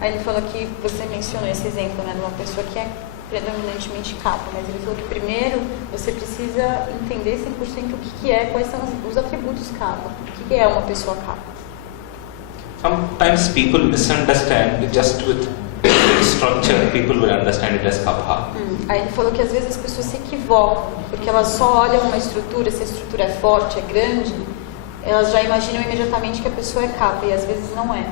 Aí ele falou que você mencionou esse exemplo, né, de uma pessoa que é predominantemente kapha, mas ele falou que primeiro você precisa entender 100% o que é, quais são os atributos kapha, o que é uma pessoa kapha. Sometimes people misunderstand just with structure, people will understand it as kapha. Aí ele falou que às vezes as pessoas se equivocam, porque elas só olham uma estrutura, se a estrutura é forte, é grande, elas já imaginam imediatamente que a pessoa é kapha, e às vezes não é.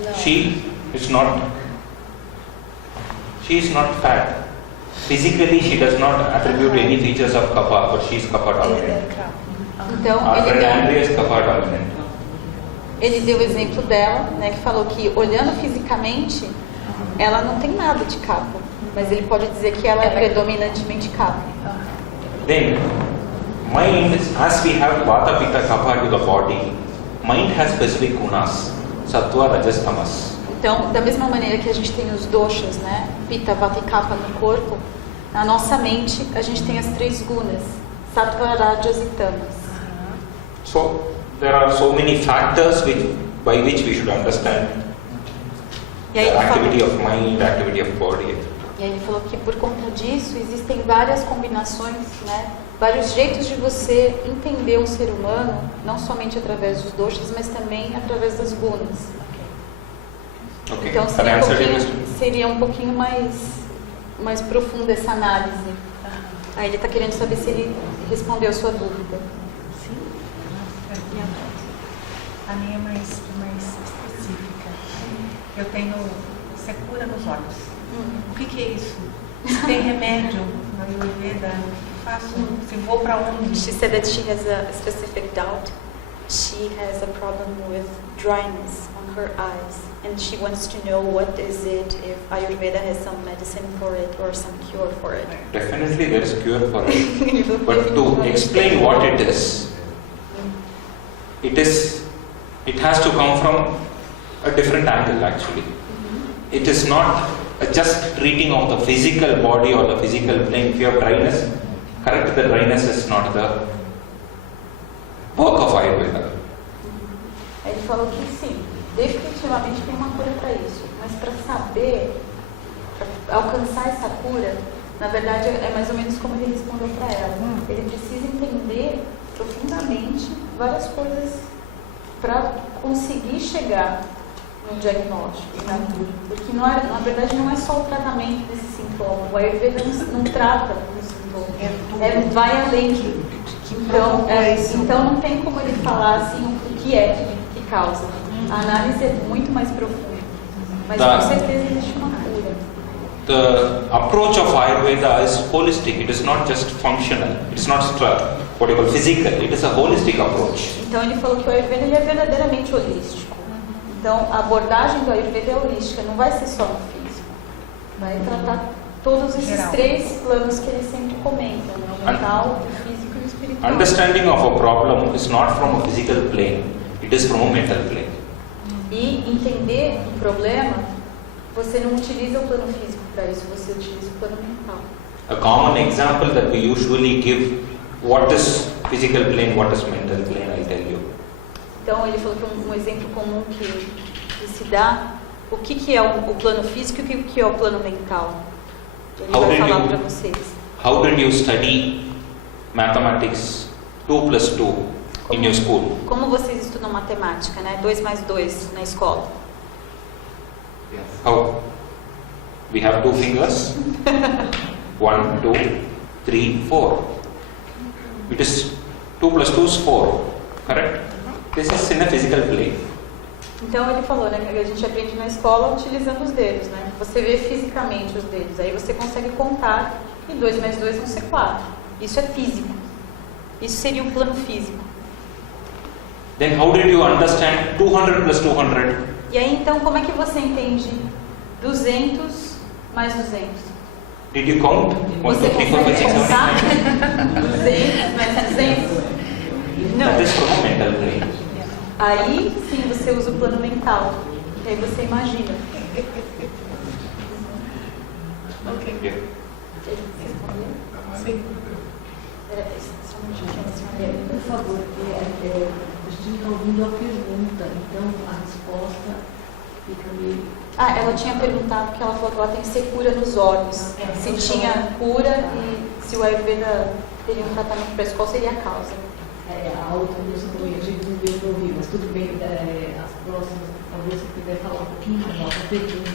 Não. She is not fat. Physically, she does not attribute any features of kapha, but she is kapha dominant. Então, Our friend Andrea is kapha dominant. ele deu o exemplo dela, né, que falou que olhando fisicamente, ela não tem nada de kapha, mas ele pode dizer que ela é predominantemente kapha. Then, mind, as we have vata, pitta, kapha to the body, mind has specific gunas, sattva, rajas, tamas. Então, da mesma maneira que a gente tem os doshas, né, pitta, vata e kapha no corpo, na nossa mente a gente tem as três gunas, sattva, rajas e tamas. So, there are so many factors by which we should understand E aí, the activity of mind, activity of body. E aí ele falou que por conta disso existem várias combinações, né, vários jeitos de você entender o ser humano, não somente através dos doshas, mas também através das gunas. Okay. Então seria um pouquinho mais profunda essa análise. Aí ele está querendo saber se ele respondeu a sua dúvida. Sim. A minha é mais específica. Eu tenho secura nos olhos. O que é isso? Se tem remédio na Ayurveda, faço? Se vou para onde? She said that she has a specific doubt. She has a problem with dryness on her eyes, and she wants to know what is it, if Ayurveda has some medicine for it or some cure for it. Definitely there is a cure for it. But to explain what it is, it has to come from a different angle actually. It is not just treating of the physical body or the physical plane. If you have dryness, correct the dryness is not the work of Ayurveda. Ele falou que sim, definitivamente tem uma cura para isso, mas para saber, para alcançar essa cura, na verdade é mais ou menos como ele respondeu para ela. Ele precisa entender profundamente várias coisas para conseguir chegar no diagnóstico e na cura. Porque na verdade não é só o tratamento desse sintoma. O Ayurveda não trata o sintoma, vai além. Então não tem como ele falar assim o que é que causa. A análise é muito mais profunda. Mas com certeza existe uma cura. The approach of Ayurveda is holistic. It is not just functional. It is not what you call physical. It is a holistic approach. Então ele falou que o Ayurveda ele é verdadeiramente holístico. Então a abordagem do Ayurveda é holística, não vai ser só no físico. Vai tratar todos esses três planos que ele sempre comenta, né? O mental, o físico e o espiritual. Understanding of a problem is not from a physical plane. It is from a mental plane. E entender o problema, você não utiliza o plano físico para isso, você utiliza o plano mental. A common example that we usually give, what is physical plane, what is mental plane, I'll tell you. Então ele falou que um exemplo comum que se dá, o que é o plano físico e o que é o plano mental. Ele vai falar para vocês. How did you study mathematics 2 plus 2 in your school? Como vocês estudam matemática, né? 2 mais 2 na escola? How? We have 2 fingers. 1, 2, 3, 4. It is 2 plus 2 is 4. Correct? This is in a physical plane. Então ele falou, né, que a gente aprende na escola utilizando os dedos, né? Você vê fisicamente os dedos, aí você consegue contar e 2 mais 2 vão ser 4. Isso é físico. Isso seria um plano físico. Then how did you understand 200 plus 200? E aí então como é que você entende 200 mais 200? Did you count? 1, 2, 3, 4, 5, 6, 7, 8, 9? 200 mais 200? Não. That is from a mental plane. Aí sim você usa o plano mental. E aí você imagina. Ok. Yeah. Ele respondeu? Sim. Por favor, a gente está ouvindo a pergunta, então a resposta fica meio... Ela tinha perguntado porque ela falou que ela tem secura nos olhos. Se tinha cura e se o Ayurveda teria um tratamento para isso, qual seria a causa? A outra moça também, a gente não deu para ouvir, mas tudo bem, as próximas, talvez você puder falar um pouquinho mais a pergunta.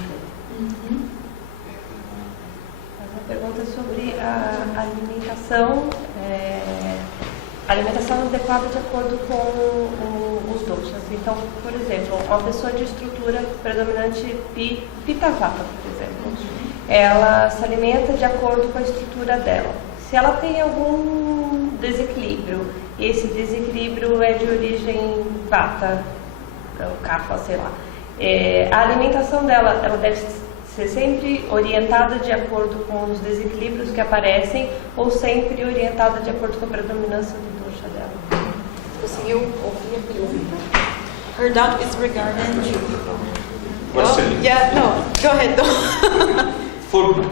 A pergunta é sobre a alimentação, alimentação adequada de acordo com os doshas. Então, por exemplo, uma pessoa de estrutura predominante Pitta Vata, por exemplo, ela se alimenta de acordo com a estrutura dela. Se ela tem algum desequilíbrio, e esse desequilíbrio é de origem Vata, Kapha, sei lá, a alimentação dela ela deve ser sempre orientada de acordo com os desequilíbrios que aparecem ou sempre orientada de acordo com a predominância do dosha dela. Conseguiu ouvir a pergunta? Her doubt is regarding What's the yeah, no, go ahead. Food.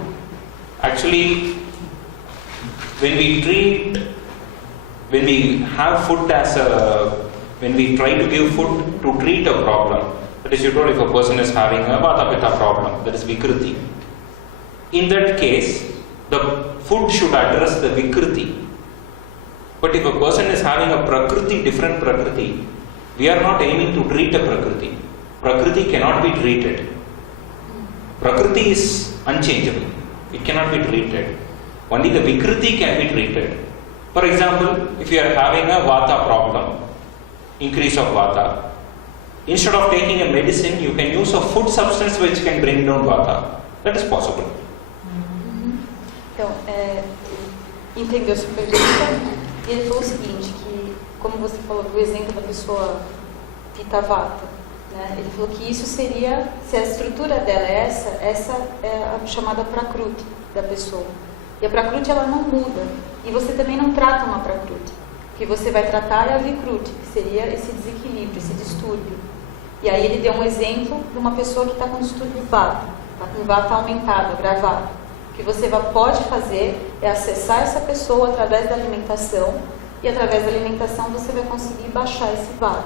Actually, when we have food when we try to give food to treat a problem, that is, you told if a person is having a Vata Pitta problem, that is Vikruti. In that case, the food should address the Vikruti. But if a person is having a Prakriti, different Prakriti, we are not aiming to treat a Prakriti. Prakriti cannot be treated. Prakriti is unchangeable. It cannot be treated. Only the Vikruti can be treated. For example, if you are having a Vata problem, increase of Vata, instead of taking a medicine, you can use a food substance which can bring down Vata. That is possible. Então, entendeu a sua pergunta? E ele falou o seguinte, que como você falou do exemplo da pessoa Pitta Vata, né? Ele falou que isso seria, se a estrutura dela é essa é a chamada Prakruti da pessoa. E a Prakruti ela não muda. E você também não trata uma Prakruti. O que você vai tratar é a Vikruti, que seria esse desequilíbrio, esse distúrbio. E aí ele deu um exemplo de uma pessoa que está com distúrbio Vata, está com Vata aumentado, agravado. O que você pode fazer é acessar essa pessoa através da alimentação, e através da alimentação você vai conseguir baixar esse vata.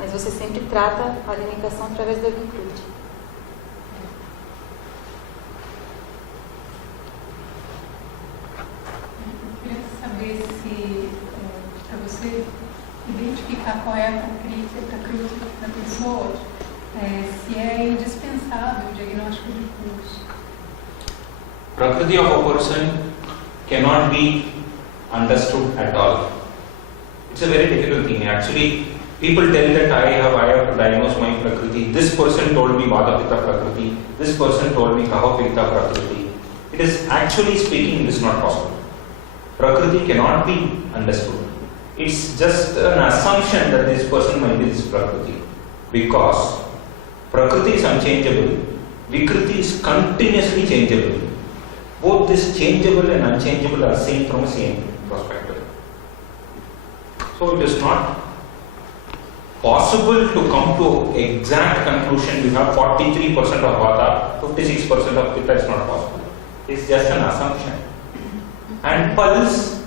Mas você sempre trata a alimentação através da Vikruti. Eu queria saber se, para você identificar qual é a Prakriti da pessoa, se é indispensável o diagnóstico de pulso. Prakriti of a person cannot be understood at all. It's a very difficult thing. Actually, people tell that I have to diagnose my Prakriti. This person told me Vata Pitta Prakriti. This person told me Kapha Pitta Prakriti. It is actually speaking, it is not possible. Prakriti cannot be understood. It's just an assumption that this person might be this Prakriti. Because Prakriti is unchangeable. Vikriti is continuously changeable. Both this changeable and unchangeable are seen from the same perspective. So it is not possible to come to exact conclusion. You have 43% of Vata, 56% of Pitta. Is not possible. It's just an assumption. And pulse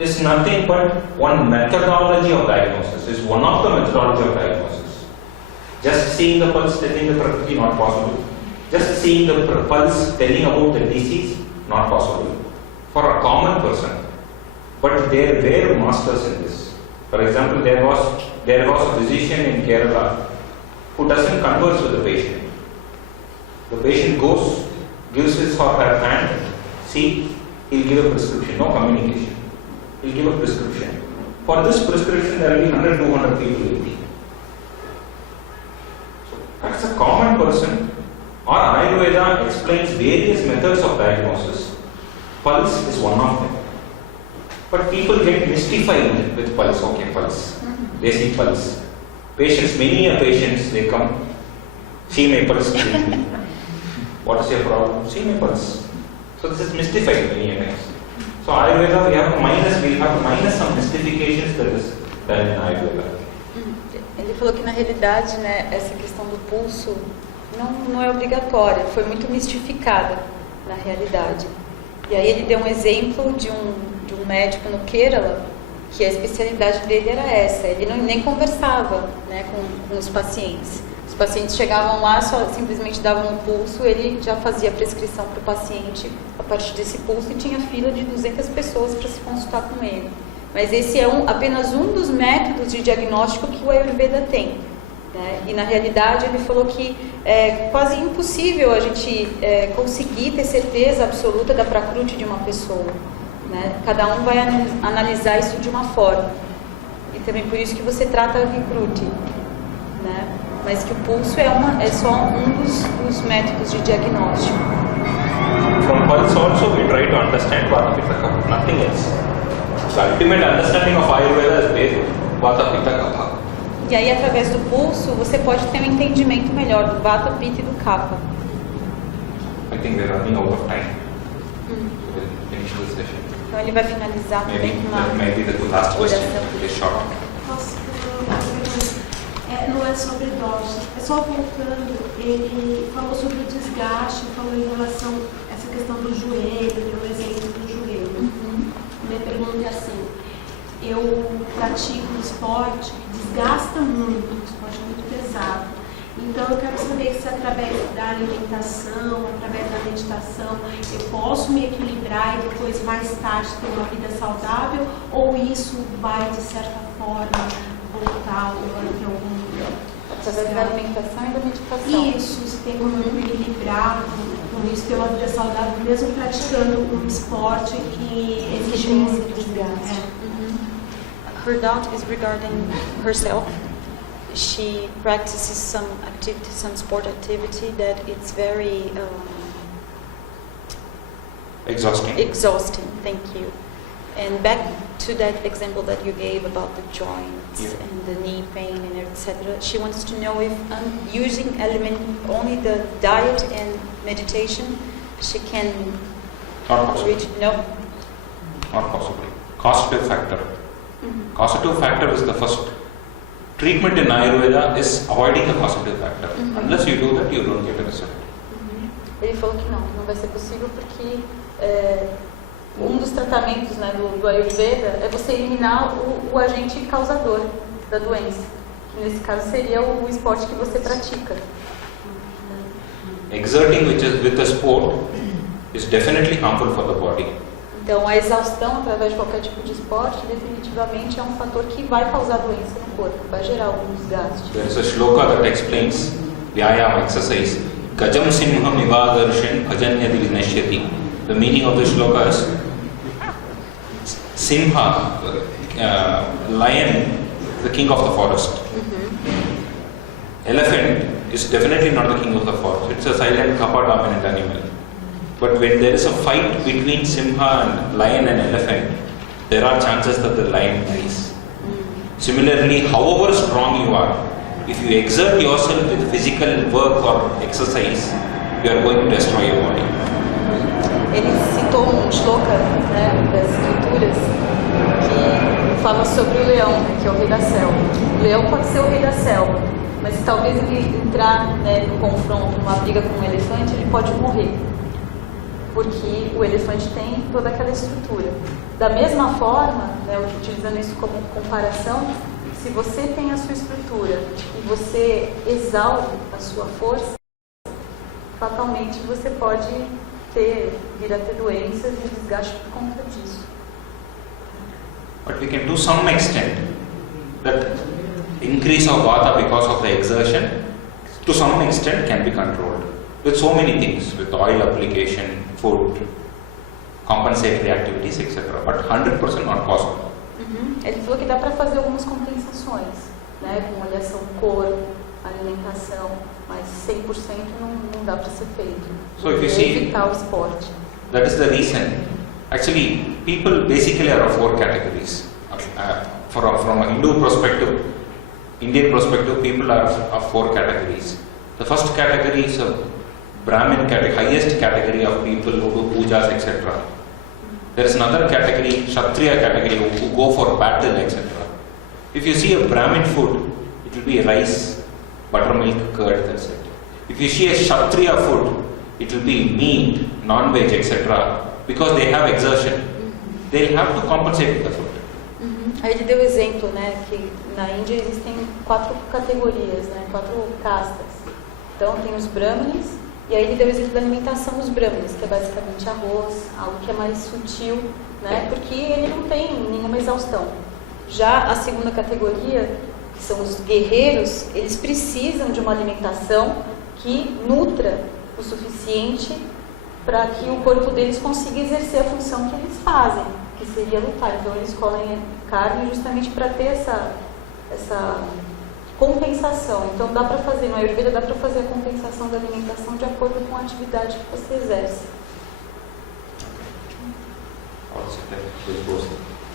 is nothing but one methodology of diagnosis. It's one of the methodology of diagnosis. Just seeing the pulse telling the Prakriti, not possible. Just seeing the pulse telling about the disease, not possible for a common person. But there were masters in this. For example, there was a physician in Kerala who doesn't converse with the patient. The patient goes, gives his or her hand, see, he'll give a prescription, no communication. He'll give a prescription. For this prescription, there will be 100, 200 people waiting. So that's a common person. Or Ayurveda explains various methods of diagnosis. Pulse is one of them. But people get mystified with pulse. Okay, pulse. They see pulse. Patients, many patients, they come, see my pulse. What is your problem? See my pulse. So this is mystified many times. So Ayurveda, we have to minus some mystifications that is done in Ayurveda. Ele falou que na realidade, né, essa questão do pulso não é obrigatória, foi muito mistificada na realidade. E aí ele deu um exemplo de um médico no Kerala, que a especialidade dele era essa, ele nem conversava, né, com os pacientes. Os pacientes chegavam lá, só simplesmente davam um pulso, ele já fazia a prescrição para o paciente a partir desse pulso e tinha fila de 200 pessoas para se consultar com ele. Mas esse é apenas um dos métodos de diagnóstico que o Ayurveda tem. Né? E na realidade ele falou que é quase impossível a gente conseguir ter certeza absoluta da Prakriti de uma pessoa. Né? Cada um vai analisar isso de uma forma. E também por isso que você trata a Vikruti. Né? Mas que o pulso é só um dos métodos de diagnóstico. From pulse also we try to understand Vata Pitta Kapha, nothing else. The ultimate understanding of Ayurveda is based Vata Pitta Kapha. E aí, através do pulso, você pode ter um entendimento melhor do Vata, Pitta e do Kapha. I think we're running out of time. We'll finish this session. Então ele vai finalizar também com uma Maybe the last question is short. Posso fazer uma pergunta? Não é sobre dose. É só voltando, ele falou sobre o desgaste, falou em relação a essa questão do joelho, deu o exemplo do joelho. Minha pergunta é assim, eu pratico um esporte que desgasta muito, um esporte muito pesado. Então eu quero saber se através da alimentação, através da meditação, eu posso me equilibrar e depois mais tarde ter uma vida saudável, ou isso vai de certa forma voltar ou ter algum... Através da alimentação e da meditação. Isso, se tem como eu me equilibrar com isso, ter uma vida saudável, mesmo praticando um esporte que exige muito desgaste. Her doubt is regarding herself. She practices some activity, some sport activity that it's very exhausting. Thank you. And back to that example that you gave about the joints and the knee pain and etc. She wants to know if using only the diet and meditation, she can reach. No. Not possible. Causative factor. Causative factor is the first. Treatment in Ayurveda is avoiding the causative factor. Unless you do that, you don't get a result. Ele falou que não vai ser possível porque um dos tratamentos, né, do Ayurveda é você eliminar o agente causador da doença, que nesse caso seria o esporte que você pratica. Exerting with a sport is definitely harmful for the body. Então, a exaustão através de qualquer tipo de esporte definitivamente é um fator que vai causar doença no corpo, vai gerar algum desgaste. There is a shloka that explains Vyayama exercise. Gajam simham ivadarshan bhajanyadi vinashyati. The meaning of the shloka is Simha, lion, the king of the forest. Elephant is definitely not the king of the forest. It's a silent kappa dominant animal. But when there is a fight between Simha and lion and elephant, there are chances that the lion dies. Similarly, however strong you are, if you exert yourself with physical work or exercise, you are going to destroy your body. Ele citou um shloka, né, das escrituras que fala sobre o leão, né, que é o rei da selva. O leão pode ser o rei da selva, mas se talvez ele entrar, né, no confronto, numa briga com um elefante, ele pode morrer, porque o elefante tem toda aquela estrutura. Da mesma forma, né, utilizando isso como comparação, se você tem a sua estrutura e você exaure a sua força, fatalmente você pode vir a ter doenças e desgaste por conta disso. But we can do some extent that increase of vata because of the exertion, to some extent can be controlled with so many things, with oil application, food, compensatory activities, etc. But 100% not possible. Ele falou que dá para fazer algumas compensações, né, com olhação do corpo, alimentação, mas 100% não dá para ser feito. So if you see, evitar o esporte. that is the reason. Actually, people basically are of 4 categories. From a Hindu perspective, Indian perspective, people are of 4 categories. The first category is a Brahmin category, highest category of people who do pujas, etc. There is another category, Kshatriya category, who go for battle, etc. If you see a Brahmin food, it will be rice, buttermilk, curd, that's it. If you see a Kshatriya food, it will be meat, non-veg, etc. Because they have exertion. They'll have to compensate with the food. Aí ele deu exemplo, né, que na Índia existem 4 categorias, né, 4 castas. Então tem os brahmanes, e aí ele deu o exemplo da alimentação dos brahmanes, que é basicamente arroz, algo que é mais sutil, né, porque ele não tem nenhuma exaustão. Já a segunda categoria, que são os guerreiros, eles precisam de uma alimentação que nutra o suficiente para que o corpo deles consiga exercer a função que eles fazem, que seria lutar. Então eles comem carne justamente para ter essa compensação. Então dá para fazer, no Ayurveda dá para fazer a compensação da alimentação de acordo com a atividade que você exerce.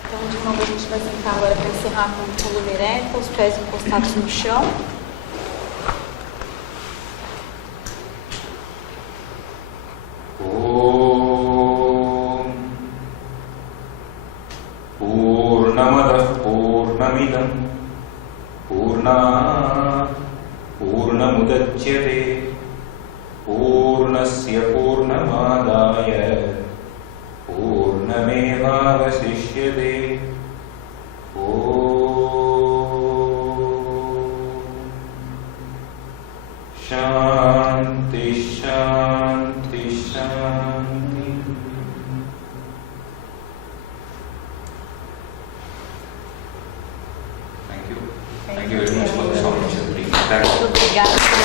Então de novo a gente vai sentar agora para encerrar com o coluna ereta, os pés encostados no chão. Purnamadah Purnamidam Purnat Purnamudachyate Purnasya Purnamadaya Purnamevavasishyate Shanti Shanti Shanti. Thank you very much for this opportunity. Muito obrigada.